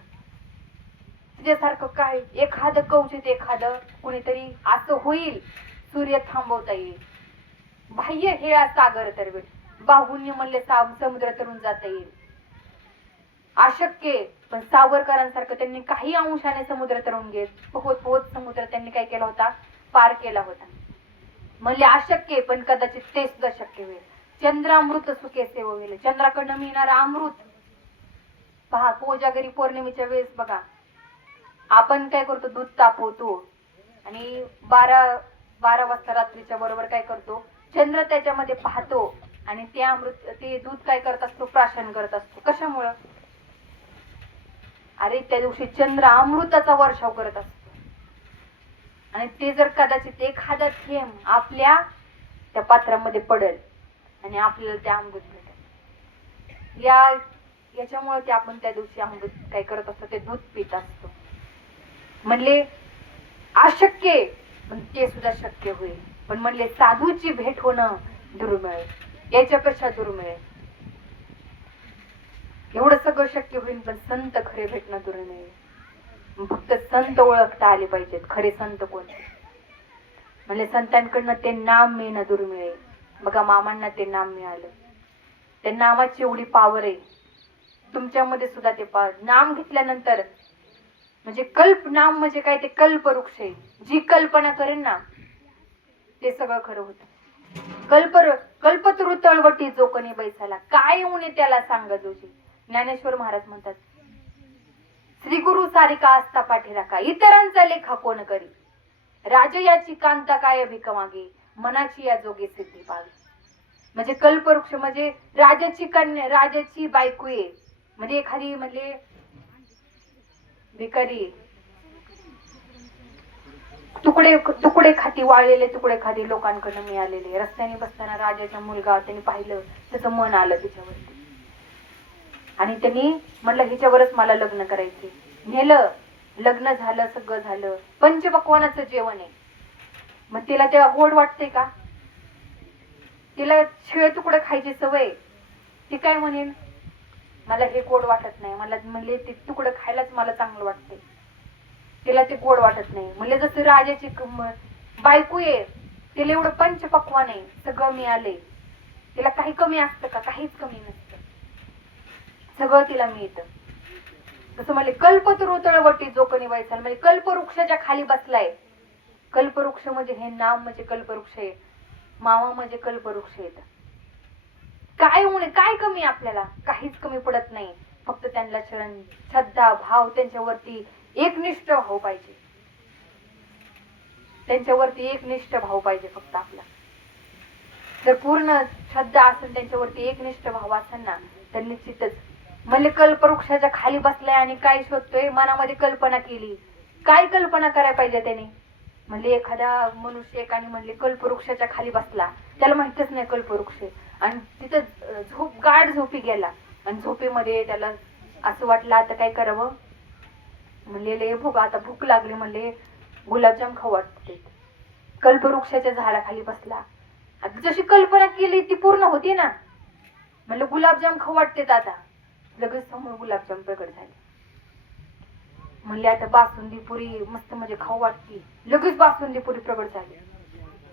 तुझ्यासारखं काय एखादं कवचित एखादं कुणीतरी असं होईल, सूर्य थांबवता येईल. बाह्य हेळा सागर तरवेल, बाहुल्य म्हणले समुद्र तरून जाता येईल. अशक्य, पण सावरकरांसारखं त्यांनी काही अंशाने समुद्र तरून घेत पोहत पोहत समुद्र त्यांनी काय केला होता? पार केला होता. म्हणले अशक्य, पण कदाचित ते सुद्धा शक्य होईल. चंद्रामृत सुखे सेववेल, चंद्राकडनं मिळणारा अमृत पहा. कोजागरी पौर्णिमेच्या वेळेस बघा, आपण काय करतो? दूध तापवतो आणि 12 वाजता रात्रीच्या बरोबर काय करतो? चंद्र त्याच्यामध्ये पाहतो आणि ते अमृत, ते दूध काय करत असतो? प्राशन करत असतो. कशामुळं? अरे त्या दिवशी चंद्र अमृताचा वर्षाव करत असतो आणि ते जर कदाचित एखादा थेंब आपल्या त्या पात्रामध्ये पडेल आणि आपल्याला ते अमृत भेटेल. याच्यामुळे ते आपण त्या दिवशी अमृत काय करत असतो? ते दूध पित असतो. म्हणले अशक्य, पण ते सुद्धा शक्य होईल. पण म्हणले साधूची भेट होणं दुर्मिळ, याच्यापेक्षा दुर्मिळ. एवढं सगळं शक्य होईल, पण संत खरे भेटणं दुर्मिळ. फक्त संत ओळखता आले पाहिजेत, खरे संत कोणते. म्हणजे संतांकडनं ते नाम मिळणं दुर्मिळ आहे. बघा मामांना ते नाम मिळालं. त्या नामाची एवढी पावर आहे. तुमच्यामध्ये सुद्धा ते नाम घेतल्यानंतर म्हणजे नाम म्हणजे काय? ते कल्पवृक्ष आहे. जी कल्पना करेन ना ते सगळं खरं होतं. कल्पतरू तळवटी जो कोणी बैसाला, काय उणे त्याला सांग जोशी. ज्ञानेश्वर महाराज म्हणतात, श्री गुरु सारिका असता पाठी राखा, इतरांचा लेखा कोण करी, राजयाची कांता काय भिक मागे, मनाची या जोगे सिद्धी पावी. म्हणजे कल्पवृक्ष म्हणजे राजाची कन्या, राजाची बायको आहे. म्हणजे एखादी म्हणजे भिकारी तुकडे खाती, वाळलेले तुकडे खाती लोकांकडून मिळालेले. रस्त्याने बसताना राजाचा मुलगा त्यांनी पाहिलं, त्याचं मन आलं त्याच्यावरती आणि त्यांनी म्हणलं हिच्यावरच मला लग्न करायचे. नेलं, लग्न झालं, सगळं झालं. पंचपक्वानाचं जेवण आहे. मग तिला तेव्हा गोड वाटते का? तिला शिळे तुकडे खायची सवय. ती काय म्हणेन? मला हे गोड वाटत नाही. मला म्हणले ते तुकडे खायलाच मला चांगलं वाटते. तिला ते गोड वाटत नाही. म्हणजे जसं राजाची बायको आहे, तिला एवढं पंचपक्वान आहे, सगळं मिळाले, तिला काही कमी असतं का? काहीच कमी नसतं, सगळं तिला मिळतं. तसं म्हणजे कल्पतरू तळवटी जो कोणी बैसाल, म्हणजे कल्पवृक्षाच्या खाली बसलाय. कल्पवृक्ष म्हणजे हे नाम म्हणजे कल्पवृक्ष आहे. मामा म्हणजे कल्पवृक्ष आहेत. काय उणे, काय कमी आपल्याला? काहीच कमी पडत नाही. फक्त त्यांना श्रद्धा भाव, त्यांच्यावरती एकनिष्ठ भाव पाहिजे. त्यांच्यावरती एकनिष्ठ भाव पाहिजे फक्त आपला. जर पूर्ण श्रद्धा असेल, त्यांच्यावरती एकनिष्ठ भाव असेल ना, तर निश्चितच म्हणले कल्पवृक्षाच्या खाली बसलाय आणि काय शोधतोय, मनामध्ये कल्पना केली. काय कल्पना करायला पाहिजे त्याने? म्हणले एखादा मनुष्य एकाने म्हणले कल्पवृक्षाच्या खाली बसला, त्याला माहितच नाही कल्पवृक्ष, आणि तिथं गाढ झोपी गेला. आणि झोपेमध्ये त्याला असं वाटलं आता काय करावं. म्हणले लय भूक, आता भूक लागली. म्हणले गुलाबजाम खाऊ वाटते. कल्पवृक्षाच्या झाडाखाली बसला. जशी कल्पना केली ती पूर्ण होती ना. म्हणलं गुलाबजाम खाऊ वाटतेत आता. लगेच समोर गुलाबजाम प्रकट झाले. म्हणले आता बासुंदी पुरी मस्त म्हणजे खाऊ वाटती. लगेच बासुंदी पुरी प्रकट झाली.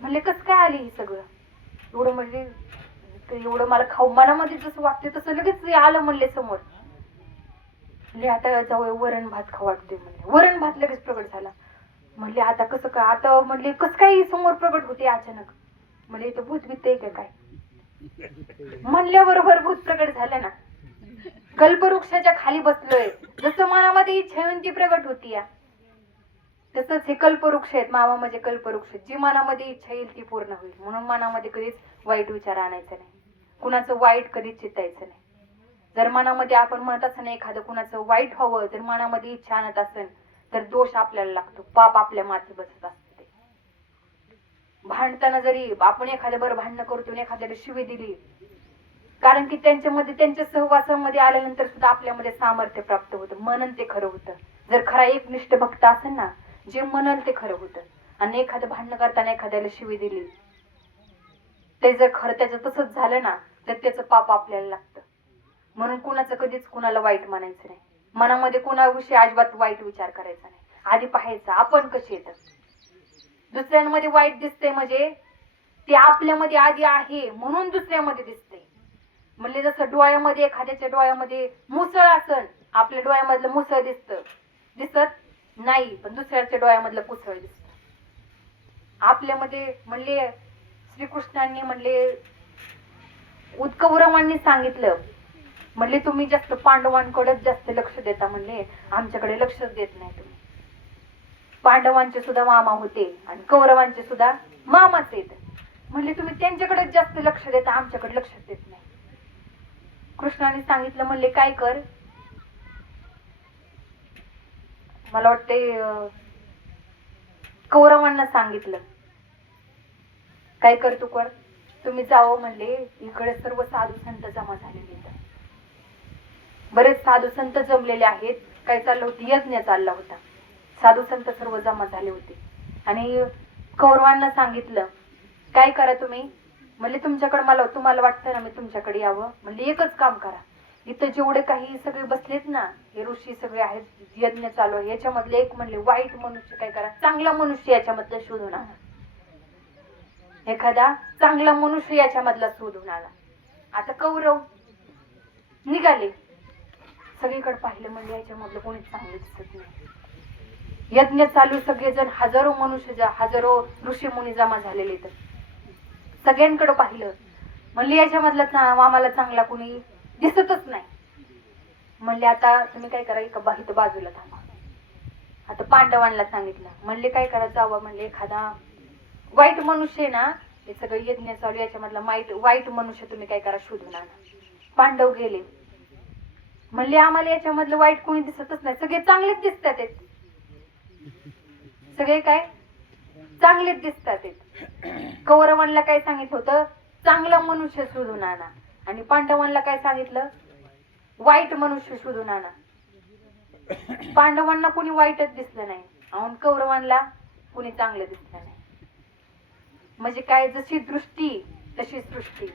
म्हणले कसं काय आली ही सगळं एवढं? म्हणजे एवढं मला खाऊ मनामध्ये जसं वाटते तसं लगेच आलं म्हणले समोर. म्हणले आता जाऊ वरण भात खाऊ वाटते. म्हणले वरण भात लगेच प्रकट झाला. म्हणले आता कसं काय? आता म्हणले कसं काय समोर प्रकट होते अचानक? म्हणले इथं भूत बीत आहे का काय? म्हणल्याबरोबर भूत प्रकट झालं ना. कल्पवृक्षाच्या खाली बसलोय, जसं मनामध्ये इच्छा येऊन ती प्रगट होती या, तसंच हे कल्पवृक्ष आहेत. मामा म्हणजे कल्पवृक्ष. जी मनामध्ये इच्छा येईल ती पूर्ण होईल. म्हणून मनामध्ये कधीच वाईट विचार आणायचा नाही, कुणाचं वाईट कधीच चित्तायचं नाही. जर मनामध्ये आपण म्हणत असं नाही एखादं कुणाचं वाईट व्हावं, जर मनामध्ये इच्छा आणत असेल तर दोष आपल्याला लागतो, पाप आपल्या माथी बसत असते. भांडताना जरी आपण एखाद्या बरं भांडणं करतो, एखाद्याला शिवी दिली, कारण की त्यांच्यामध्ये त्यांच्या सहवासामध्ये आल्यानंतर सुद्धा आपल्यामध्ये सामर्थ्य प्राप्त होतं. मनन ते खरं होतं. जर खरा एकनिष्ठ भक्त असेल ना, जे मनन ते खरं होतं. आणि एखादं भांडण करताना एखाद्याला शिवी दिली, ते जर खरं त्याचं तसंच झालं ना, तर त्याचं पाप आपल्याला लागतं. म्हणून कुणाचं कधीच कुणाला वाईट मानायचं नाही. मनामध्ये कुणाविषयी अजिबात वाईट विचार करायचा नाही. आधी पाहायचं आपण कसे येतं. दुसऱ्यांमध्ये वाईट दिसते म्हणजे ते आपल्यामध्ये आधी आहे म्हणून दुसऱ्यामध्ये दिसते. म्हणजे जसं डोळ्यामध्ये एखाद्याच्या डोळ्यामध्ये मुसळ असन, आपल्या डोळ्यामधलं मुसळ दिसत नाही, पण दुसऱ्याच्या डोळ्यामधलं पुसळ दिसत. आपल्यामध्ये म्हणले श्रीकृष्णांनी म्हणले कौरवांनी सांगितलं, म्हणले तुम्ही जास्त पांडवांकडेच जास्त लक्ष देता, म्हणले आमच्याकडे लक्षच देत नाही तुम्ही. पांडवांचे सुद्धा मामा होते आणि कौरवांचे सुद्धा मामाच आहेत. म्हणले तुम्ही त्यांच्याकडेच जास्त लक्ष देता, आमच्याकडे लक्षच देत नाही. कृष्णाने सांगितलं, म्हणले काय कर, मला वाटते कौरवांना सांगितलं, काय कर तू कर, तुम्ही जावं म्हणले इकडे सर्व साधू संत जमा झालेले आहेत. बरेच साधू संत जमलेले आहेत. काय चाललं होतं, यज्ञ चालला होता. साधू संत सर्व जमा झाले होते. आणि कौरवांना सांगितलं, काय करा तुम्ही, म्हणले तुमच्याकडे तुम्हाला वाटतं ना मी तुमच्याकडे यावं, म्हणले एकच काम करा, इथं जेवढे काही सगळे बसलेत ना, हे ऋषी सगळे आहेत, यज्ञ चालू आहे, याच्यामधले एक म्हणले वाईट मनुष्य काय करा, चांगला मनुष्य याच्यामधलं शोधून आणा. एखादा चांगला मनुष्य याच्यामधला शोधून आणा. आता कौरव निघाले, सगळीकडे पाहिलं, म्हणजे याच्यामधलं कोणीच चांगलं दिसत नाही. यज्ञ चालू, सगळेजण हजारो मनुष्य, हजारो ऋषी मुनी जमा झालेले. तर सगळ्यांकडे पाहिलं, म्हणले याच्यामधलं आम्हाला चांगला कोणी दिसतच नाही. म्हणले आता तुम्ही काय करा, एका इथं बाजूला थांबा. आता पांडवांना सांगितलं, म्हणले काय करा, जावा म्हणले एखादा वाईट मनुष्य आहे ना, हे सगळं यज्ञ चालू, याच्यामधला वाईट मनुष्य तुम्ही काय करा, शोधून आणा. पांडव गेले, म्हणले आम्हाला याच्यामधलं वाईट कोणी दिसतच नाही, सगळे चांगलेच दिसतात. सगळे काय चांगलेच दिसतात. कौरवांना काय सांगितलं होतं, चांगला मनुष्य शोधून आणा. आणि पांडवांना काय सांगितलं, वाईट मनुष्य शोधून आणा. पांडवांना कोणी वाईटच दिसलं नाही आणि कौरवांना कोणी चांगलं दिसलं नाही. म्हणजे काय, जशी दृष्टी तशी सृष्टी.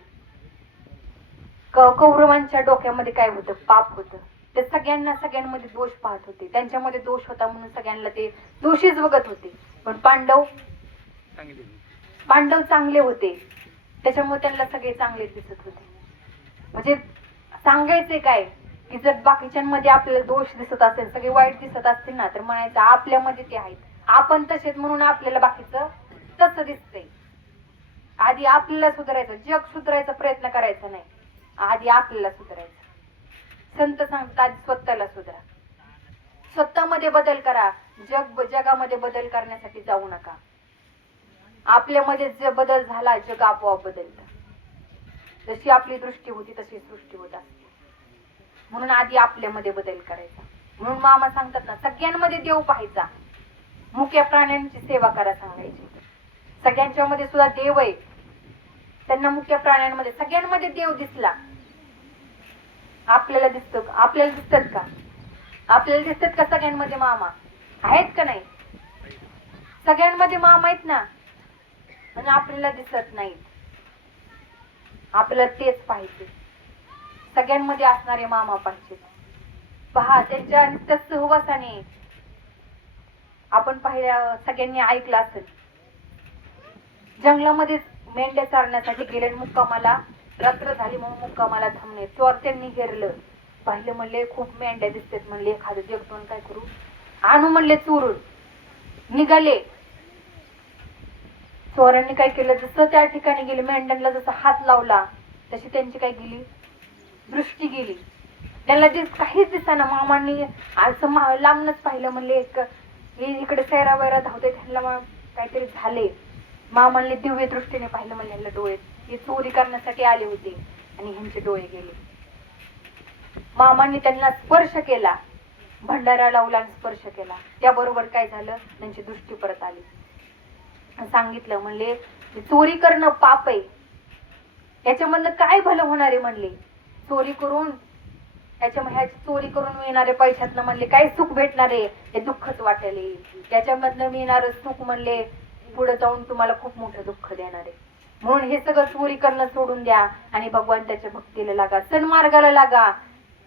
कौरवांच्या डोक्यामध्ये काय होतं, पाप होतं. ते सगळ्यांमध्ये दोष पाहत होते, त्यांच्यामध्ये दोष होता म्हणून सगळ्यांना ते दोषीच बघत होते. पण पांडव चांगले होते, त्याच्यामुळे त्यांना सगळे चांगले दिसत होते. म्हणजे सांगायचे काय, की जर बाकीच्यांमध्ये आपल्याला दोष दिसत असेल, सगळे वाईट दिसत असतील ना, तर म्हणायचं आपल्यामध्ये ते आहेत, आपण तसेच म्हणून आपल्याला बाकीचं तसं दिसतंय. आधी आपल्याला सुधारायचं, जग सुधारायचा प्रयत्न करायचा नाही, आधी आपल्याला सुधारायचं. संत सांगतात आधी स्वतःला सुधारा, स्वतःमध्ये बदल करा. जगामध्ये बदल करण्यासाठी जाऊ नका. आपल्यामध्ये जे बदल झाला, जग आपोआप बदलतं. जशी आपली दृष्टी होती तशी सृष्टी होत असते. म्हणून आधी आपल्यामध्ये बदल करायचा. म्हणून मामा सांगतात ना, सगळ्यांमध्ये देव पाहायचा, मुक्या प्राण्यांची सेवा करा सांगायची. सगळ्यांच्या मध्ये सुद्धा देव आहे, त्यांना मुक्या प्राण्यांमध्ये सगळ्यांमध्ये देव दिसला. आपल्याला दिसतो, आपल्याला दिसतात का? आपल्याला दिसतात का सगळ्यांमध्ये मामा आहेत का नाही? सगळ्यांमध्ये मामा आहेत ना, आणि आपल्याला दिसत नाहीत. आपल्याला तेच पाहिजे, सगळ्यांमध्ये असणारे मामा पाहिजे. पहा, त्यांच्या नित्य सहवासाने आपण पाहिल्या, सगळ्यांनी ऐकलं असेल, जंगलामध्ये मेंढ्या चारण्यासाठी गेले, मुक्कामाला रात्र झाली म्हणून मुक्कामाला थांबले. चोरट्यांनी घेरलं, पाहिलं, म्हणले खूप मेंढ्या दिसतात, म्हणले एखादं जगतून काय करू, आणू म्हणले चोरून. निघाले, चोरांनी काय केलं, जसं त्या ठिकाणी गेले, मेंढ्यांना जसा हात लावला तशी त्यांची काय गेली, दृष्टी गेली. त्यांना काहीच दिसताना. मामांनी असं लांबनच पाहिलं, म्हणले इकडे सैरा वैरा धावते, त्यांना काहीतरी झाले. मामांनी दिव्य दृष्टीने पाहिलं, म्हणले ह्यांना डोळे, हे चोरी करण्यासाठी आले होते आणि ह्यांचे डोळे गेले. मामांनी त्यांना स्पर्श केला, भंडारा लावला आणि स्पर्श केला. त्याबरोबर काय झालं, त्यांची दृष्टी परत आली. सांगितलं, म्हणले चोरी करणं पाप आहे, याच्यामधनं काय भलं होणार आहे, म्हणले चोरी करून चोरी करून मिळणारे पैशातनं म्हणले काय सुख भेटणार आहे, हे दुःखच वाटेल. त्याच्यामधनं मिळणारं सुख म्हणले पुढे जाऊन तुम्हाला खूप मोठं दुःख देणार आहे. म्हणून हे सगळं चोरी करणं सोडून द्या आणि भगवंताच्या भक्तीला लागा, सन्मार्गाला लागा,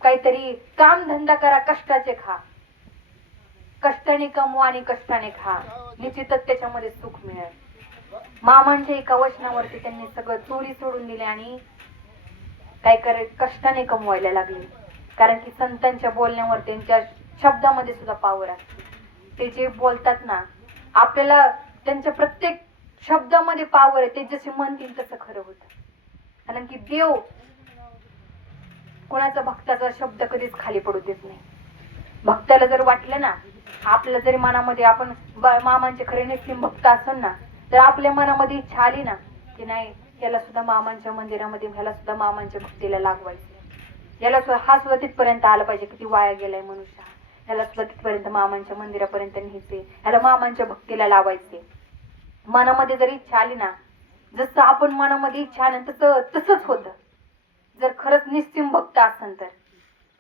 काहीतरी काम धंदा करा, कष्टाचे खा, कष्टाने कमवा आणि कष्टाने खा, निश्चितच त्याच्यामध्ये सुख मिळेल. मामांच्या एका वचनावरती त्यांनी सगळं चोरी सोडून दिले आणि काय करे, कष्टाने कमवायला लागले. कारण की संतांच्या बोलण्यावर, त्यांच्या शब्दामध्ये सुद्धा पावर असते. ते जे बोलतात ना, आपल्याला त्यांच्या प्रत्येक शब्दामध्ये पावर आहे. ते जसे म्हणतील तसं खरं होतं. कारण की देव कोणाचा भक्ताचा शब्द कधीच खाली पडू देत नाही. भक्ताला जर वाटलं ना, आपल्या जरी मनामध्ये आपण मामांचे खरे निस्सिम भक्त असेल ना, तर आपल्या मनामध्ये इच्छा आली ना की नाही, याला सुद्धा मामांच्या मंदिरामध्ये, ह्याला सुद्धा मामांच्या भक्तीला लागवायचं, याला हा सुद्धा तिथपर्यंत आला पाहिजे, किती वाया गेलाय मनुष्य, ह्याला सुद्धा तिथपर्यंत मामांच्या मंदिरापर्यंत न्यायचे, ह्याला मामांच्या भक्तीला लावायचे. मनामध्ये जर इच्छा आली ना, जसं आपण मनामध्ये इच्छा आली तसंच होतं. जर खरंच निस्सिम भक्त असेल, तर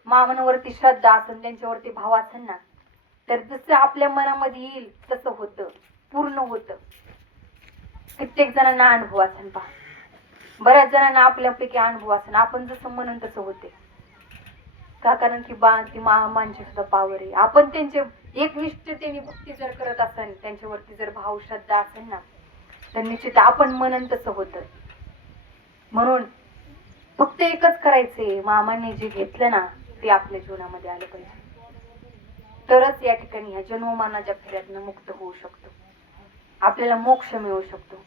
मामांवरती श्रद्धा असेल, त्यांच्यावरती भाव असेल ना, तर जसं आपल्या मनामध्ये येईल तसं होतं, पूर्ण होतं. कित्येक जणांना अनुभव असेल, पहा, बऱ्याच जणांना आपल्यापैकी अनुभव असेल, आपण जसं म्हणून तसं होते का? कारण की ती मामांची सुद्धा पावर आहे. आपण त्यांचे एकनिष्ठतेने भक्ती जर करत असेल, त्यांच्यावरती जर भाव श्रद्धा असेल ना, तर निश्चित आपण म्हणून तसं होतं. म्हणून फक्त एकच करायचंय, मामांनी जे घेतलं ना ते आपल्या जीवनामध्ये आलं पाहिजे, तरच या ठिकाणी ह्या जन्ममरणाच्या फेऱ्यातनं मुक्त होऊ शकतो, आपल्याला मोक्ष मिळू शकतो.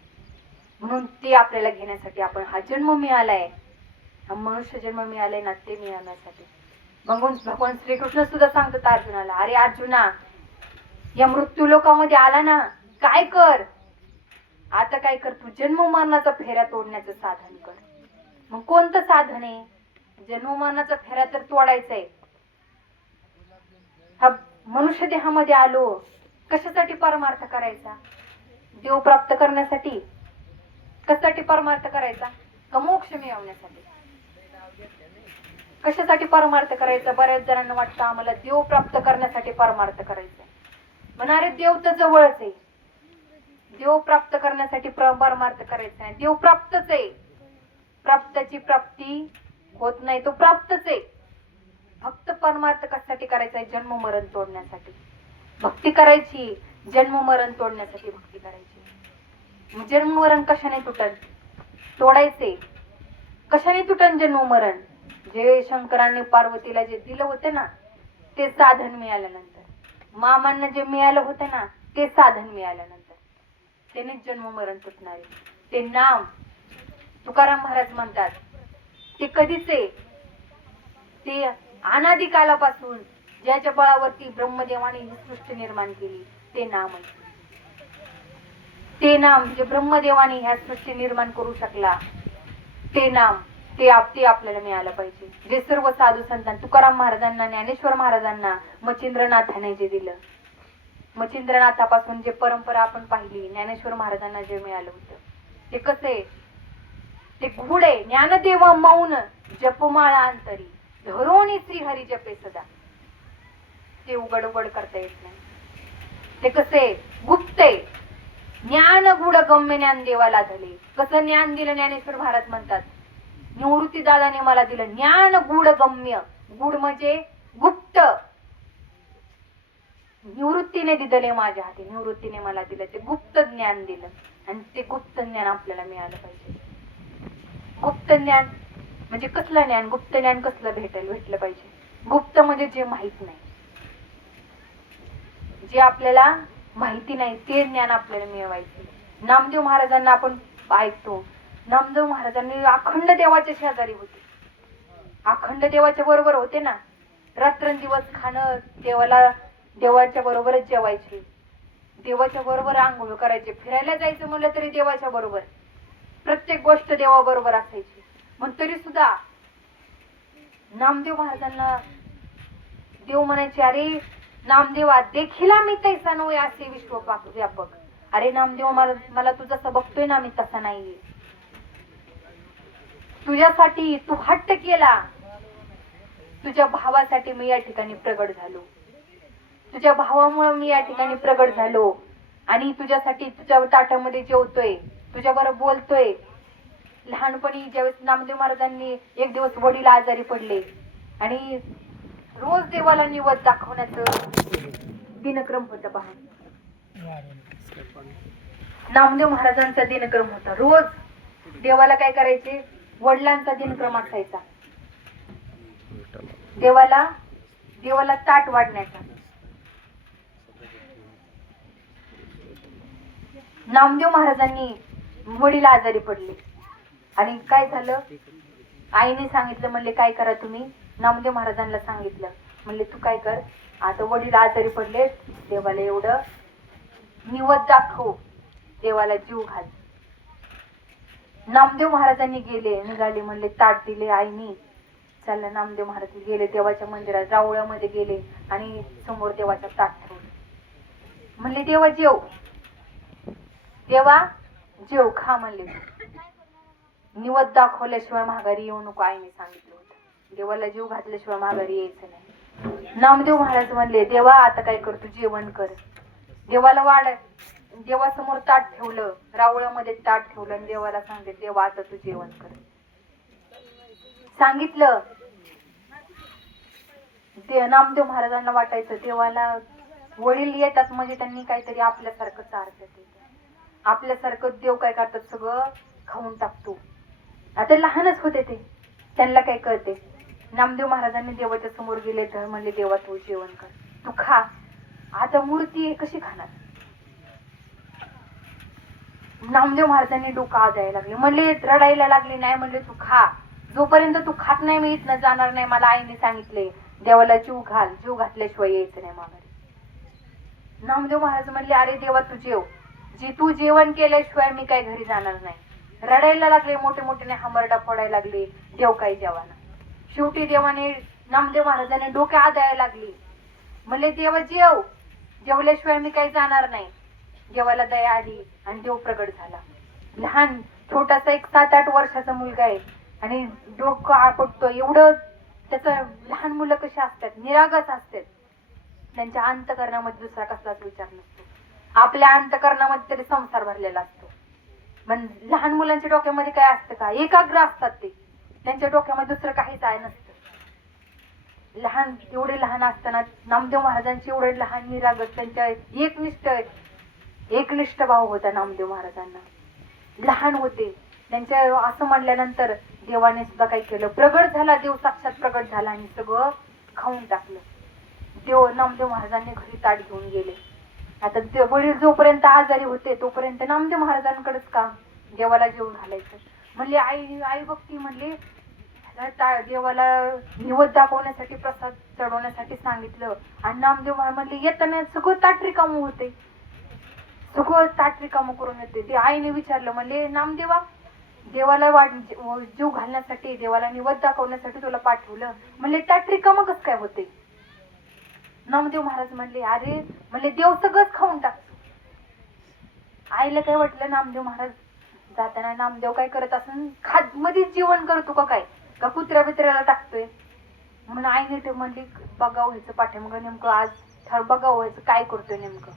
म्हणून ते आपल्याला घेण्यासाठी आपण हा जन्म मिळालाय, हा मनुष्य जन्म मिळालाय ना, ते मिळवण्यासाठी. भगवान श्रीकृष्ण सुद्धा सांगतात अर्जुनाला, अरे अर्जुना, या मृत्यू लोकामध्ये आला ना, काय कर, आता काय कर, तू जन्म मरणाचा फेऱ्या तोडण्याचं साधन कर. मग कोणतं साधन आहे? जन्म मरणाचा फेऱ्या तर तोडायचा आहे. हा मनुष्य देहामध्ये आलो कशासाठी? परमार्थ करायचा, देव प्राप्त करण्यासाठी. कशासाठी परमार्थ करायचा? का मोक्ष मिळवण्यासाठी? कशासाठी परमार्थ करायचा? बऱ्याच जणांना वाटतं आम्हाला देव प्राप्त करण्यासाठी परमार्थ करायचा. म्हणणारे देव तर जवळच आहे, देव प्राप्त करण्यासाठी परमार्थ करायचा आहे. देव प्राप्तच आहे, प्राप्ताची प्राप्ती होत नाही, तो प्राप्तच आहे. फक्त परमार्थ कशासाठी करायचा आहे? जन्म मरण तोडण्यासाठी भक्ती करायची, जन्म मरण तोडण्यासाठी भक्ती करायची. जन्म मरण कशाने तुटन? तोडायचे. कशाने तुटन जन्म मरण? जे शंकराने पार्वतीला जे दिलं होतं ना, ते साधन मिळाल्यानंतर, मामांना जे मिळालं होतं ना, ते साधन मिळाल्यानंतर त्यानेच जन्म मरण तुटणार आहे. ते नाम तुकाराम महाराज म्हणतात, ते कधीच आहे, ते अनादी कालापासून ज्याच्या बळावरती ब्रह्मदेवाने ही सृष्टी निर्माण केली, ते नाम आहे. ते नाम जे ब्रह्मदेवाने ह्या सृष्टी निर्माण करू शकला, ते नाम ते आपल्याला मिळालं पाहिजे. जे सर्व साधू संतांना, तुकाराम महाराजांना, ज्ञानेश्वर महाराजांना, मच्छिंद्रनाथाने जे दिलं, मच्छिंद्रनाथापासून जे परंपरा आपण पाहिली, ज्ञानेश्वर महाराजांना जे मिळालं होतं ते कसे, ते घोडे ज्ञानदेव मौन जपमाळा अंतरी धरोणी श्रीहरी जपे सदा. ते उघड उघड करता येत नाही. ते कसे गुप्ते ज्ञान गुढ गम्य ज्ञान देवाला झाले. कसं ज्ञान दिलं ज्ञानेश्वर महाराज म्हणतात, निवृत्ती दादाने मला दिलं ज्ञान गुढ गम्य. गुढ म्हणजे गुप्त. निवृत्तीने दिले माझ्या हाती, निवृत्तीने मला दिलं ते गुप्त ज्ञान दिलं. आणि ते गुप्त ज्ञान आपल्याला मिळालं पाहिजे. गुप्त ज्ञान म्हणजे कसलं ज्ञान, गुप्त ज्ञान कसलं भेटलं पाहिजे. गुप्त म्हणजे जे माहित नाही, जे आपल्याला माहिती नाही ते ज्ञान आपल्याला मिळवायचे. नामदेव महाराजांना आपण ऐकतो, नामदेव महाराजांनी अखंड देवाच्या शेजारी होते, अखंड देवाच्या बरोबर होते ना. रात्रंदिवस खाणं, देवाच्या बरोबरच जेवायचे, देवाच्या बरोबर आंघोळ करायचे, फिरायला जायचं म्हणलं तरी देवाच्या बरोबर, प्रत्येक गोष्ट देवाबरोबर असायची. पण तरी सुद्धा नामदेव महाराजांना देव म्हणायचे, अरे नामदेवा देखीला मी तैसा नव्हे असे विश्वव्यापक. अरे नामदेव, मला तू जसं बघतोय ना मी तसा नाहीये. तुझ्यासाठी तू हट्ट केला, तुझ्या भावासाठी मी या ठिकाणी प्रगट झालो, तुझ्या भावामुळे मी या ठिकाणी प्रगट झालो. आणि तुझ्यासाठी तुझ्या ताटामध्ये जेवतोय, तुझ्याबरोबर बोलतोय. लहानपणी ज्यावेळेस नामदेव महाराजांनी एक दिवस वडील आजारी पडले आणि रोज देवाला निवद दाखवण्याचं दिनक्रम होता. पहा, नामदेव महाराजांचा दिनक्रम होता. रोज देवाला काय करायचे, वडिलांचा दिनक्रम असायचा. देवाला ताट वाढण्याचा. नामदेव महाराजांनी वडील आजारी पडले आणि काय झालं, आईने सांगितलं, म्हणले काय करा तुम्ही. नामदेव महाराजांना सांगितलं, म्हणले तू काय कर, आता वडील आजारी पडले, देवाला एवढं निवद दाखव, देवाला जीव घाल. नामदेव महाराजांनी निघाले, म्हणले ताट दिले आईनी. चाललं नामदेव महाराज गेले देवाच्या मंदिरात, रावळ्यामध्ये गेले आणि समोर देवाचा ताट ठेवलं. म्हणले देवा जेव, देवा जेव, खा म्हणले. निवद दाखवल्याशिवाय माघारी येऊ नको, आईने सांगितलं होतं. देवाला जीव घातल्याशिवाय माघारी यायचं नाही. नामदेव महाराज म्हणले, देवा आता काय करतो, जेवण कर. देवाला देवासमोर ताट ठेवलं, रावळ्यामध्ये ताट ठेवलं आणि देवाला सांगितले, देवा आता तू जेवण कर. सांगितलं. नामदेव महाराजांना वाटायचं देवाला वडील येतात म्हणजे त्यांनी काहीतरी आपल्यासारखं चारतात, आपल्यासारखं देव काय करतात, सगळं खाऊन टाकतो. आता लहानच होते ते, त्यांना काय कळते. नामदेव महाराजांनी देवाच्या समोर गेले तर म्हणले, देवा तू जेवण कर, तू खा. आता मूर्ती कशी खाणार. नामदेव महाराजांनी डोकं आजायला लागले, म्हणले रडायला लागले, नाही म्हणले तू खा, जोपर्यंत तू खात नाही मी इथनं जाणार नाही. मला आईने सांगितले देवाला जीव घाल, जीव घातल्याशिवाय यायचं नाही माघारी. नामदेव महाराज म्हणले, अरे देवा तू जेव, तू जेवण केल्याशिवाय मी काय घरी जाणार नाही. रडायला लागले, मोठे मोठ्याने हमरडा फोडायला लागले, देव काही जेवाना. शेवटी देवाने नामदेव महाराजांनी डोके आदायला लागली, म्हणले देवा जेव, जेवल्याशिवाय मी काही जाणार नाही. देवाला दया आली आणि देव प्रगट झाला. लहान छोटासा एक 7-8 वर्षाचा मुलगा आहे आणि डोकं आपटतो एवढं. त्याचं लहान मुलं कशी असतात, निरागस असतात, त्यांच्या अंतकरणामध्ये दुसरा कसलाच विचार नसतो. आपल्या अंतकरणामध्ये तरी संसार भरलेला असतो. पण लहान मुलांच्या डोक्यामध्ये काय असतं का, एकाग्र असतात ते, त्यांच्या डोक्यामध्ये दुसरं काहीच आहे नसतं. एवढे लहान असताना नामदेव महाराजांचे एवढे लहान निरागस, त्यांच्या एकनिष्ठ भाव होता नामदेव महाराजांना. लहान होते त्यांच्या असं म्हणल्यानंतर देवाने सुद्धा काय केलं, प्रगट झाला, देव साक्षात प्रगट झाला आणि सगळं खाऊन टाकलं. नामदेव महाराजांनी घरी ताट घेऊन गेले. आता वडील जोपर्यंत आजारी होते तोपर्यंत नामदेव महाराजांकडेच काम, देवाला जेवण घालायचं. म्हणले आई बघती, म्हणले देवाला निवद दाखवण्यासाठी, प्रसाद चढवण्यासाठी सांगितलं आणि नामदेव महाराज म्हणले येताना सगळं ताट रिकामं होते, सगळं ताट रिकामं करून येते. ते आईने विचारलं, म्हणले नामदेवा देवाला जीव घालण्यासाठी, देवाला निवद दाखवण्यासाठी तुला पाठवलं. म्हणले त्यात रिकामं कसं काय होते? नामदेव महाराज म्हणले अरे म्हणले देव सगळंच खाऊन टाकतो. आईला काय वाटलं नामदेव महाराज जाताना नामदेव काय करत असून खाद मध्येच जेवण करतो का काय, का कुत्र्या बित्र्याला टाकतोय म्हणून आईने ते म्हणली बघावं ह्याचं पाठीमागं नेमकं आज बघावं ह्याचं काय करतोय नेमकं.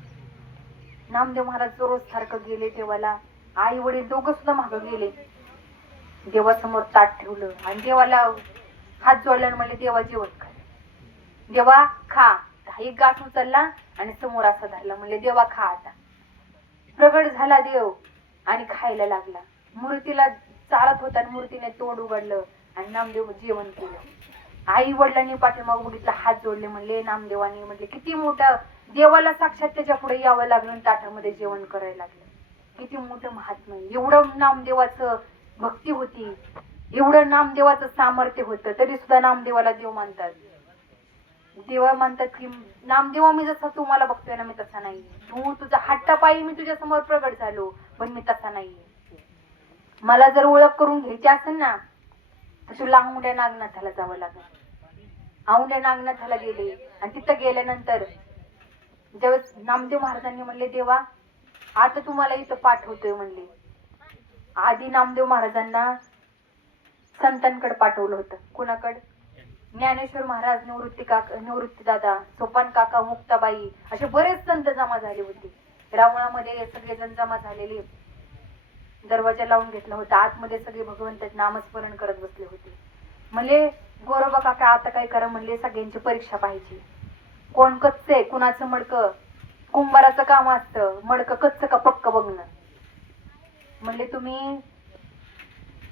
नामदेव महाराज रोज सारखं गेले देवाला. आई वडील दोघं सुद्धा मागं गेले. देवासमोर ताट ठेवलं आणि देवाला हात जोडल्यानं म्हणले देवा जेवण कर, देवा खा. एक घास उचलला आणि समोर असा धरला. म्हणले देवा खा. आता प्रगट झाला देव आणि खायला लागला. मूर्तीला चालत होता आणि मूर्तीने तोंड उघडलं आणि नामदेव जेवण केलं. आई वडिलांनी पाठीमाग बघितलं, हात जोडले. म्हणले नामदेवानी म्हणले किती मोठं देवाला साक्षात त्याच्या पुढे यावं लागलं, ताटामध्ये जेवण करायला लागलं. किती मोठं महात्म्य. एवढं नामदेवाचं भक्ती होती, एवढं नामदेवाचं सामर्थ्य होतं, तरी सुद्धा नामदेवाला देव मानतात. देवा म्हणतात की नामदेवा मी जसा तू मला बघतोय ना मी तसा नाही. तू तुझा हट्टापायी मी तुझ्या समोर प्रगट झालो, पण मी तसा नाहीये. मला जर ओळख करून घ्यायची असेल ना तर तुला औंढ्या नागनाथाला जावं लागेल. औंढ्या नागनाथाला गेले आणि तिथं गेल्यानंतर ज्यावेळेस नामदेव महाराजांनी म्हणले देवा आता तुम्हाला इथं पाठवतोय म्हणले. आधी नामदेव महाराजांना संतांकडे पाठवलं होतं. कुणाकडे? ज्ञानेश्वर महाराज, निवृत्ती दादा, सोपान काका, मुक्ताबाई असे बरेच संत जमा झाले होते. रावणामध्ये सगळेजण जमा झालेले. दरवाजा लावून घेतला होता. आतमध्ये सगळे भगवंताचे नामस्मरण करत बसले होते. म्हणले गोरोबा काका आता काय करा म्हणले, सगळ्यांची परीक्षा पाहिजे. कोण कच्च आहे, कुणाचं मडकं. कुंभाराचं काम असतं मडकं कच्च का पक्क बघणं. म्हणले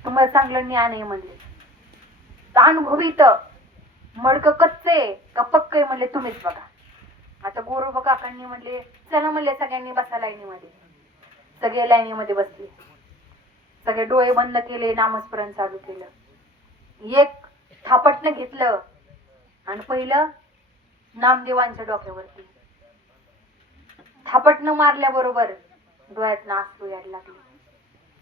तुम्हाला चांगलं ज्ञान आहे म्हणले, अनुभवित मडकं कच्च आहे का पक्क आहे म्हणले तुम्हीच बघा. आता गोरोबा काकांनी म्हणले चला म्हणले सगळ्यांनी बसा लाईनीमध्ये. सगळे लाईनीमध्ये बसले. सगळे डोळे बंद केले, नामस्मरण चालू केलं. एक थापटणं घेतलं आणि पहिलं नामदेवांच्या डोक्यावरती थापटणं मारल्याबरोबर डोळ्यातनं अश्रू यायला लागले.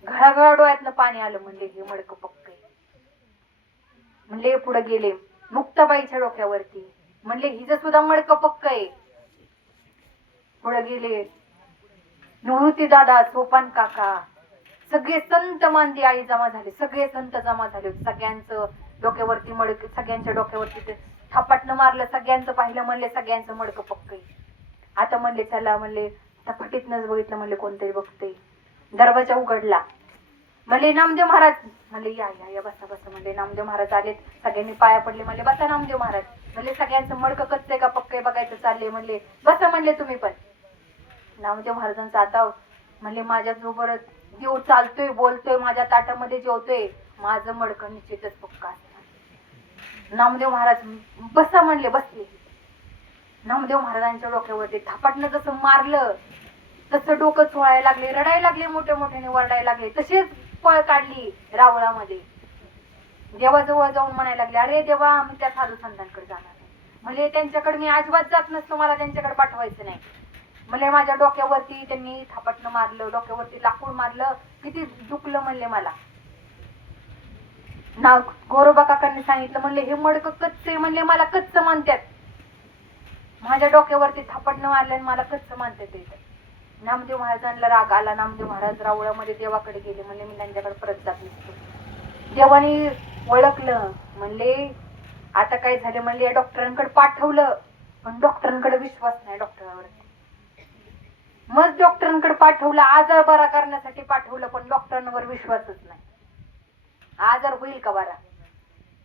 घळाघळा डोळ्यातनं पाणी आलं. म्हणले हे मडकं पक्क आहे. म्हणले पुढे गेले मुक्ताबाईच्या डोक्यावरती. म्हणले हिचं सुद्धा मडकं पक्क आहे. पुढे गेले निवृत्ती दादा, सोपान काका, सगळे संत मानती आई जमा झाले. सगळे संत जमा झाले. सगळ्यांचं डोक्यावरती मडक, सगळ्यांच्या डोक्यावरती थापटणं मारलं. सगळ्यांचं पाहिलं. म्हणले सगळ्यांचं मडकं पक्क आहे. आता म्हणले चला म्हणले फटीतनच बघितलं. म्हणले कोणतरी बघते. दरवाजा उघडला. म्हणले नामदेव महाराज. म्हणले या या या बसा बसा. म्हणले नामदेव महाराज आलेत. सगळ्यांनी पाया पडले. म्हणले बसा नामदेव महाराज. म्हणले सगळ्यांचं मडकं कच्चंय का पक्क आहे बघायचं चालले. म्हणले बसा म्हणले तुम्ही पण. नामदेव महाराजांचा आता म्हणले माझ्या जोबरच देव चालतोय, बोलतोय, माझ्या ताटामध्ये जेवतोय, माझं मडकं निश्चितच पक्का असणार. नामदेव महाराज बसा म्हणले. बसले. नामदेव महाराजांच्या डोक्यावरती थापटणं जसं मारलं तसं डोकं चोळायला लागले, रडायला लागले, मोठ्या मोठ्याने वरडायला लागले. तसेच पळ काढली रावळामध्ये. देवाजवळ जाऊन म्हणायला लागले अरे देवा मी त्या साधू संतांकडे जाणार नाही. म्हणजे त्यांच्याकडे मी अजिबात जात नसतो, मला त्यांच्याकडे पाठवायचं नाही. म्हणजे माझ्या डोक्यावरती त्यांनी थापटणं मारलं, डोक्यावरती लाकूड मारलं, किती दुखलं म्हणले मला. ना गोरोबा काकांनी सांगितलं म्हणले हे मडकं कच्च आहे. म्हणले मला कच्च मानतात. माझ्या डोक्यावरती थापटणं मारलं आणि मला कच्च मानतात. नामदेव महाराजांना राग आला. नामदेव महाराज रावळामध्ये देवाकडे गेले. म्हणले मी त्यांच्याकडे परत जात नसतो. देवानी ओळखलं. म्हणले आता काय झालं. म्हणले या डॉक्टरांकडे पाठवलं पण डॉक्टरांकडे विश्वास नाही डॉक्टरांवरती. मग डॉक्टरांकडे पाठवलं, आजार बरा करण्यासाठी पाठवलं, पण डॉक्टरांवर विश्वासच नाही. आजार होईल का बरा.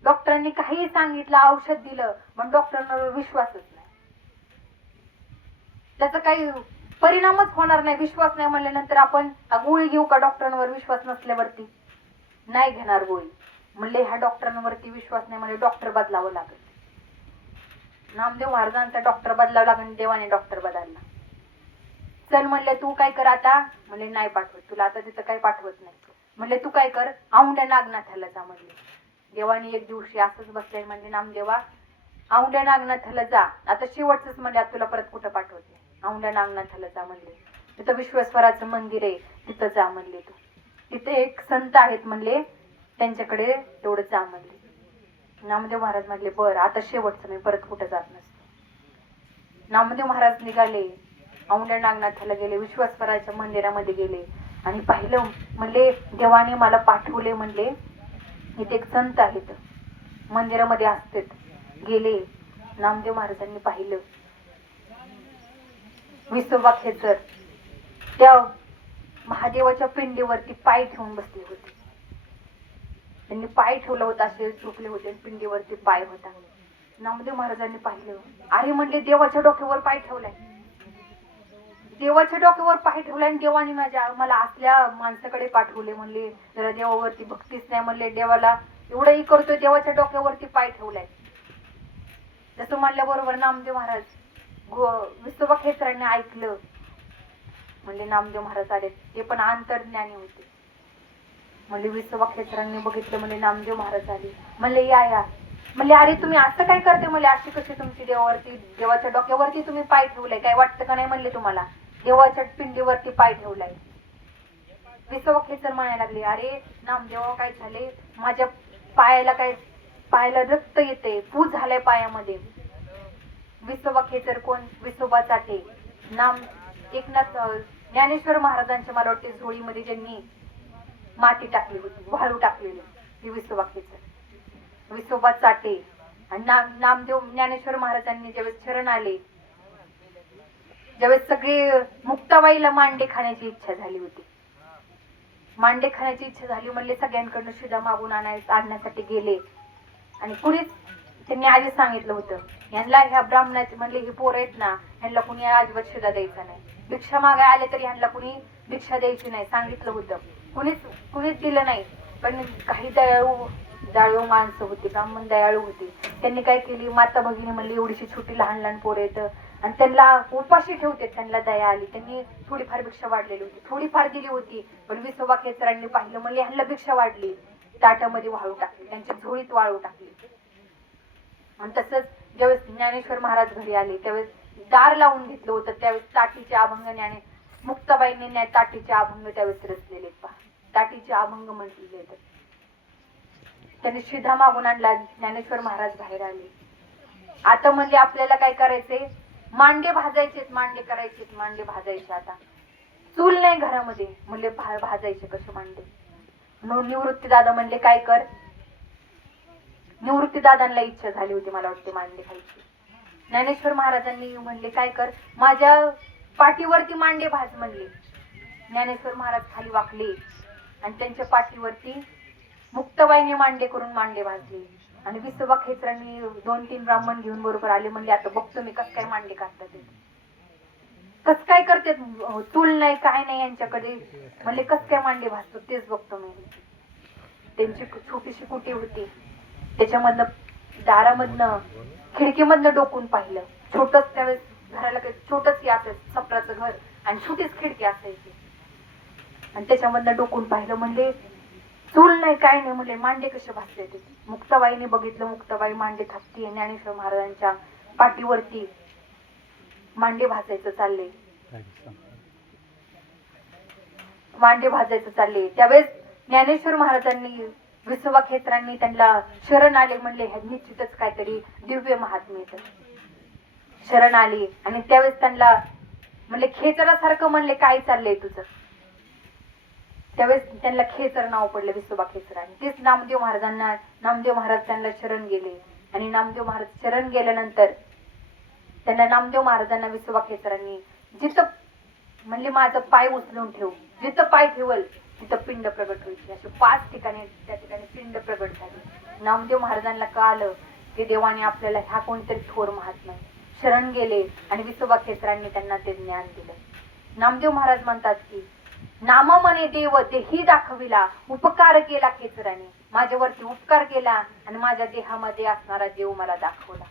डॉक्टरांनी काही सांगितलं, औषध दिलं, पण डॉक्टरांवर विश्वासच नाही. त्याचा काही परिणामच होणार नाही. विश्वास नाही म्हणल्यानंतर आपण गोळी घेऊ का डॉक्टरांवर विश्वास नसल्यावरती? नाही घेणार गोळी. म्हणले ह्या डॉक्टरांवरती विश्वास नाही. म्हणजे डॉक्टर बदलावं लागेल. नामदेव महाराजांचा डॉक्टर बदलावं लागेल. देवाने डॉक्टर बदलला. चल म्हणले तू काय कर आता. म्हणले नाही पाठवत तुला आता तिथं काही पाठवत नाही. म्हणले तू काय कर औंढ्या नागनाथाला जा. म्हणले देवाने एक दिवशी असंच बसले. म्हणले नामदेवा औंढ्या नागनाथाला जा. आता शेवटच म्हणले आता तुला परत कुठं पाठवत नाही. औंढ्या नागनाथाला जा म्हणले. तिथं विश्वेश्वराचं मंदिर आहे तिथं जा म्हणले तू. तिथे एक संत आहेत म्हणले, त्यांच्याकडे तेवढं जा म्हणले. नामदेव महाराज म्हणले बरं आता शेवटचं, मी परत कुठं जात नसते. नामदेव महाराज निघाले, औंढ्या नागनाथाला गेले, विश्वासराच्या मंदिरामध्ये गेले आणि पाहिलं म्हणले देवाने मला पाठवले म्हणले, इथे एक संत आहेत मंदिरामध्ये असतात. गेले, नामदेव महाराजांनी पाहिलं विसोबा खेचर त्या महादेवाच्या पिंडीवरती पाय ठेवून बसले होते. त्यांनी पाय ठेवला होता, असे झोपले होते, पिंडीवरती पाय होता. नामदेव महाराजांनी पाहिलं, अरे म्हणले देवाच्या डोक्यावर पाय ठेवलाय, देवाच्या डोक्यावर पाय ठेवलाय आणि देवाने मला असल्या माणसाकडे पाठवले म्हणले, जरा देवावरती भक्तीच नाही म्हणले, देवाला एवढंही करतोय, देवाच्या डोक्यावरती पाय ठेवलाय. जसं म्हणल्याबरोबर नामदेव महाराज विसोबा खेचरांनी ऐकलं. म्हणजे नामदेव महाराज आले, ते पण अंतर्ज्ञानी होते. म्हणजे विसोबा खेचरांनी बघितलं, म्हणजे नामदेव महाराज आले. म्हणले या म्हणले अरे तुम्ही असं काय करते, म्हणले अशी कशी तुमची देवावरती, देवाच्या डोक्यावरती तुम्ही पाय ठेवलाय, काय वाटतं का नाही म्हणले तुम्हाला, देवाच्या पिंडीवरती पाय ठेवलाय. विसोबा खेचर म्हणायला लागले, अरे नामदेवा काय झाले, माझ्या पायाला रक्त येते, पू झालाय पायामध्ये. विसोबा खेचर कोण, विसोबा चाटे. एकनाथ ज्ञानेश्वर महाराजांच्या मला वाटते झोळीमध्ये ज्यांनी माती टाकली होती, वाळू टाकलेली, ही विसोबा खेचर. विसोबा चाटे. आणि नामदेव ज्ञानेश्वर महाराजांनी ज्यावेळेस शरण आले, ज्यावेळेस सगळे मुक्ताबाईला मांडे खाण्याची इच्छा झाली होती, मांडे खाण्याची इच्छा झाली म्हणले, सगळ्यांकडनं शिदा मागून आणण्यासाठी गेले. आणि कुणीच त्यांनी आधी सांगितलं होतं, यांना ह्या ब्राह्मणाचे म्हणले ही पोरं आहेत ना, ह्यांना कुणी अजिबात शिदा द्यायचा नाही, भिक्षा मागाय आले तरी ह्यांना कुणी भिक्षा द्यायची नाही सांगितलं होतं. कुणीच दिलं नाही. पण काही दयाळू माणसं होती, ब्राह्मण दयाळू होते, त्यांनी काय केली, माता भगिनी म्हणली एवढीशी छोटी लहान पोरं येतं आणि त्यांना उपाशी ठेवते, त्यांना दया आली, त्यांनी थोडीफार भिक्षा वाढलेली होती, थोडीफार दिली होती. पण विसोबा खेचरांनी पाहिलं, म्हणले ह्यांना भिक्षा वाढली, ताटामध्ये वाळू टाकली, त्यांच्या झोळीत वाळू टाकली. आणि तसंच ज्यावेळेस ज्ञानेश्वर महाराज घरी आले, त्यावेळेस दार लावून घेतलं होतं, त्यावेळेस ताटीचे अभंग मुक्ताबाईंनी ताटीचे अभंग त्यावेळेस रचलेले पहा, ताटीचे अभंग म्हटलेले. त्यांनी शिधा मागून आणला, ज्ञानेश्वर महाराज बाहेर आले. आता म्हणजे आपल्याला काय करायचे, मांडे भाजायचेत, मांडे करायचेत, मांडे भाजायचे. आता चूल नाही घरामध्ये, म्हणले भाजायचे कसे मांडे. म्हणून निवृत्ती दादा म्हणले काय कर, निवृत्ती दादांना इच्छा झाली होती मला वाटते मांडे खायची. ज्ञानेश्वर महाराजांनी म्हणले काय कर, माझ्या पाठीवरती मांडे भाज म्हणले. ज्ञानेश्वर महाराज खाली वाकले आणि त्यांच्या पाठीवरती मुक्ताबाईने मांडे करून मांडे भाजले. आणि विसोबा खेचरांनी 2-3 ब्राह्मण घेऊन बरोबर आले. म्हणले आता बघतो मी कस काय मांडे काढतात, कस काय करते, चूल नाही काय नाही यांच्याकडे, म्हणले कस काय मांडे भाजतो तेच बघतो मी. त्यांची छोटीशी कुटी होती, त्याच्यामधनं दारामधनं खिडकीमधनं डोकून पाहिलं. छोटच त्यावेळेस घराला काही छोटच असायचं, छपराचं घर आणि छोटीच खिडकी असायची. आणि त्याच्यामधनं डोकून पाहिलं, म्हणले चूल नाही काय नाही, म्हणले मांडे कसे भाजले ते. मुक्ताबाईने बघितलं, मुक्ताबाई मांडे थापती, ज्ञानेश्वर महाराजांच्या पाठीवरती मांडे भाजायचं चालले, मांडे भाजायचं चालले. त्यावेळेस ज्ञानेश्वर महाराजांनी विसोबा खेचरांनी त्यांना शरण आले. म्हणले निश्चितच काहीतरी दिव्य महात्म्य येतं. शरण आली आणि त्यावेळेस त्यांना म्हणले खेचरासारखं, म्हणले काय चाललंय तुझं. त्यावेळेस त्यांना खेचर नाव पडलं विसोबा खेचरांनी. तेच नामदेव महाराज त्यांना शरण गेले. आणि नामदेव महाराज शरण गेल्यानंतर त्यांना नामदेव महाराजांना विसोबा खेचरांनी जिथं म्हणले माझं पाय उचलून ठेव, जिथं पाय ठेवल तिथं पिंड प्रगट व्हायची. असे 5 ठिकाणी त्या ठिकाणी पिंड प्रगट झाली. नामदेव महाराजांना कळालं की देवाने आपल्याला ह्या कोणतरी थोर महात्मा शरण गेले आणि विसोबा खेचरांनी त्यांना ते ज्ञान दिलं. नामदेव महाराज म्हणतात की नाम म्हणे देव देही दाखविला, उपकार केला खेचराने, माझ्यावरती उपकार केला आणि माझ्या देहामध्ये असणारा देव मला दाखवला.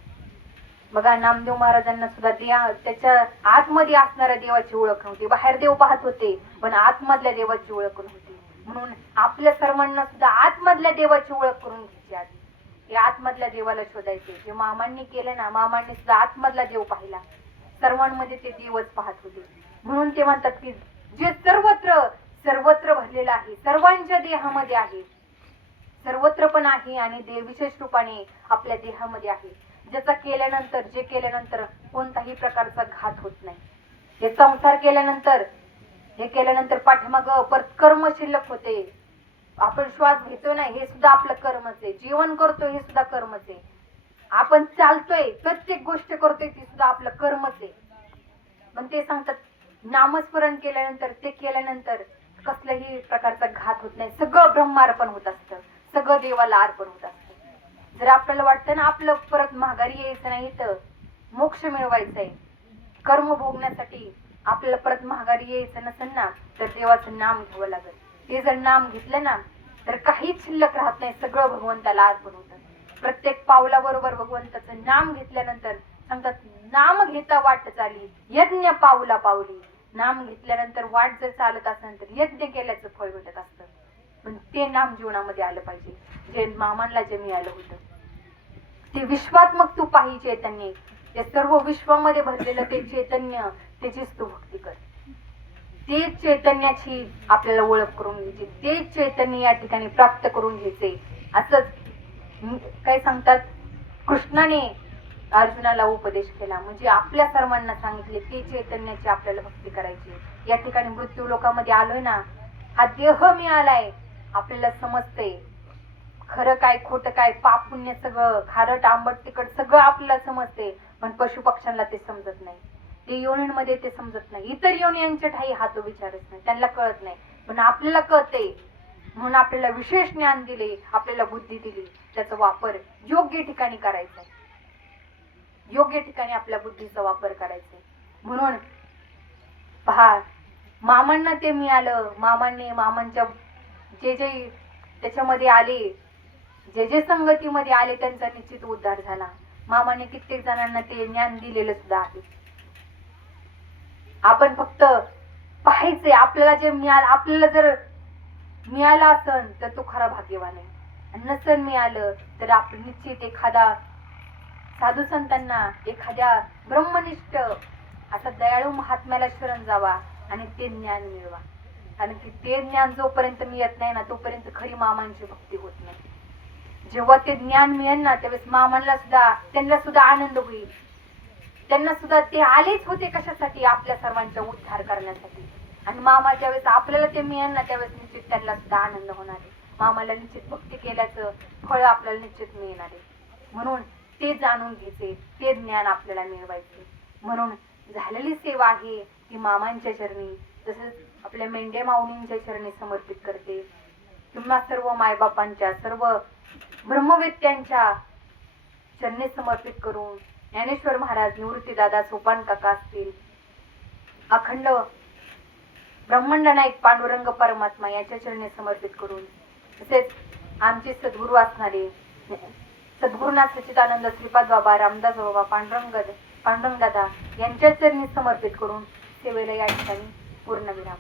बघा नामदेव महाराजांना सुद्धा त्याच्या आतमध्ये असणाऱ्या देवाची ओळख नव्हती. बाहेर देव पाहत होते पण आतमधल्या देवाची ओळख नव्हती. म्हणून आपल्या सर्वांना सुद्धा आतमधल्या देवाची ओळख करून घ्यायची आधी. या आतमधल्या देवाला शोधायचे. जे मामांनी केलं ना, मामांनी सुद्धा आतमधला देव पाहिला, सर्वांमध्ये ते देवच पाहत होते. म्हणून ते म्हणतात की जे सर्वत्र सर्वत्र भरलेला आहे, सर्वांच्या देहामध्ये आहे, सर्वत्र पण आहे आणि विशेष रूपाने आपल्या देहामध्ये आहे. ज्याचा केल्यानंतर जे केल्यानंतर कोणताही प्रकारचा घात होत नाही. हे संसार केल्यानंतर हे केल्यानंतर पाठीमाग परत कर्म शिल्लक होते. आपण श्वास घेतोय ना, हे सुद्धा आपलं कर्मच आहे. जीवन करतोय हे सुद्धा कर्मच आहे. आपण चालतोय, प्रत्येक गोष्ट करतोय ती सुद्धा आपलं कर्मच आहे. पण ते सांगतात नामस्मरण केल्यानंतर, ते केल्यानंतर कसल्याही प्रकारचा घात होत नाही. सगळं ब्रह्मार्पण होत असतं, सगळं देवाला अर्पण होत असतं. जर आपल्याला वाटतं ना आपलं परत माघारी यायचं नाही, तर मोक्ष मिळवायचंय, कर्म भोगण्यासाठी आपल्याला परत माघारी यायचं नसेल ना, तर देवाचं नाम घ्यावं लागेल. ते जर नाम घेतलं ना तर काहीच शिल्लक राहत नाही, सगळं भगवंताला अर्पण होतं. प्रत्येक पावलाबरोबर भगवंताचं नाम घेतल्यानंतर सांगतात नाम घेता वाट चाली यज्ञ पावला पावली. नाम घेतल्यानंतर वाट जर चालत असेल तर यज्ञ केल्याचं फळ भेटत असतं. पण ते नाम जीवनामध्ये आलं पाहिजे, जे मामांना जे मिळालं होतं. ते विश्वात्मक तू पाही चैतन्य, ते सर्व विश्वामध्ये भरलेलं ते चैतन्य, त्याचीच तू भक्ती कर. तेच चैतन्याची आपल्याला ओळख करून घ्यायची, तेच चैतन्य या ठिकाणी प्राप्त करून घ्यायचे. असंच काय सांगतात, कृष्णाने अर्जुनाला उपदेश केला, म्हणजे आपल्या सर्वांना सांगितले ते चैतन्याची आपल्याला भक्ती करायची. या ठिकाणी मृत्यू लोकामध्ये आलोय ना, हा देह मिळालाय, आपल्याला समजतंय खरं काय खोटं काय, पाप पुण्य सगळं, खारट आंबट तिखट सगळं आपल्याला समजते. पण पशु पक्ष्यांना ते समजत नाही, ते योनींमध्ये ते समजत नाही. इतर योनींच्या ठाई हा तो विचारच नाही, त्यांना कळत नाही. पण आपल्याला कळते, म्हणून आपल्याला विशेष ज्ञान दिले, आपल्याला बुद्धी दिली. त्याचा वापर योग्य ठिकाणी करायचा, योग्य ठिकाणी आपल्या बुद्धीचा वापर करायचा. म्हणून पहा, मामांना ते मिळालं, मामांच्या जे जे त्याच्यामध्ये आले, जे जे संगतीमध्ये आले, त्यांचा निश्चित उद्धार झाला. मामाने कित्येक जणांना ते ज्ञान दिलेलं सुद्धा आहे. आपण फक्त पाहायचंय, आपल्याला जे मिळालं, आपल्याला जर मिळालं असेल तर तो खरा भाग्यवान आहे. नसेल मिळालं तर आपण निश्चित एखादा साधू संतांना, एखाद्या ब्रह्मनिष्ठ असा दयाळू महात्म्याला शरण जावा आणि ते ज्ञान मिळवा. कारण की ते ज्ञान जोपर्यंत मिळत नाही ना, तोपर्यंत खरी मामांची भक्ती होत नाही. जेव्हा ते ज्ञान मिळेल ना, त्यावेळेस मामांना सुद्धा, त्यांना सुद्धा आनंद होईल. त्यांना सुद्धा ते आलेच होते कशासाठी, आपल्या सर्वांचा उद्धार करण्यासाठी. आणि मामा ज्यावेळेस आपल्याला ते मिळेल ना, त्यावेळेस निश्चित त्यांना सुद्धा आनंद होणार आहे. मामाला निश्चित भक्ती केल्याचं फळ आपल्याला निश्चित मिळणार आहे. म्हणून ते जाणून घ्यायचे, ते ज्ञान आपल्याला मिळवायचे. म्हणून झालेली सेवा आहे ती मामांच्या चरणी, तसंच आपल्या मेंढे माऊलींच्या चरणी समर्पित करते. तुम्हा सर्व मायबापांच्या, सर्व ब्रह्मवेत्यांच्या चरणी समर्पित करून, ज्ञानेश्वर महाराज, निवृत्तीदादा, सोपान काका असतील, अखंड ब्रह्मांड नाईक पांडुरंग परमात्मा याच्या चरणी समर्पित करून, तसेच आमचे सद्गुरू असणारे सद्गुरुनाथ सच्चिदानंद श्रीपाद बाबा, रामदास बाबा, पांडुरंग दादा यांच्या चरणी समर्पित करून सेवेला या ठिकाणी पूर्णविराम.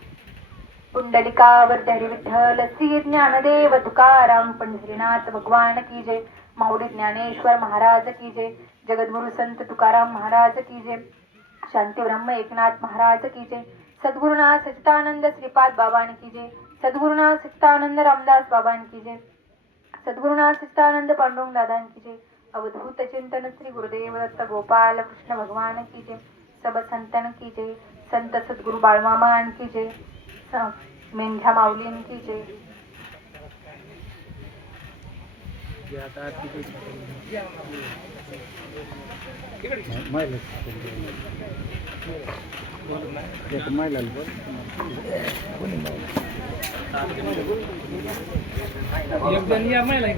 पुंडलिकावर्ती हरी विठ्ठल श्री ज्ञानदेव तुकाराम पंढरीनाथ भगवान की जय. माऊली ज्ञानेश्वर महाराज की जय. जगद्गुरु संत तुकाराम महाराज की जय. शांती ब्रह्म एकनाथ महाराज की जय. सद्गुरुनाथ सच्चिदानंद श्रीपाद बाबा की जय. सद्गुरुनाथ सच्चिदानंद रामदास बाबा की जय. सद्गुरुनाथ सच्चिदानंद पांडुरंग दादा की जय. अवधूत चिंतन श्री गुरुदेव दत्त गोपाल कृष्ण भगवान की जय. सब संतन की जय. संत सद्गुरु बाळमामा की जय. मेंढ्या माऊलीं की जय. महिला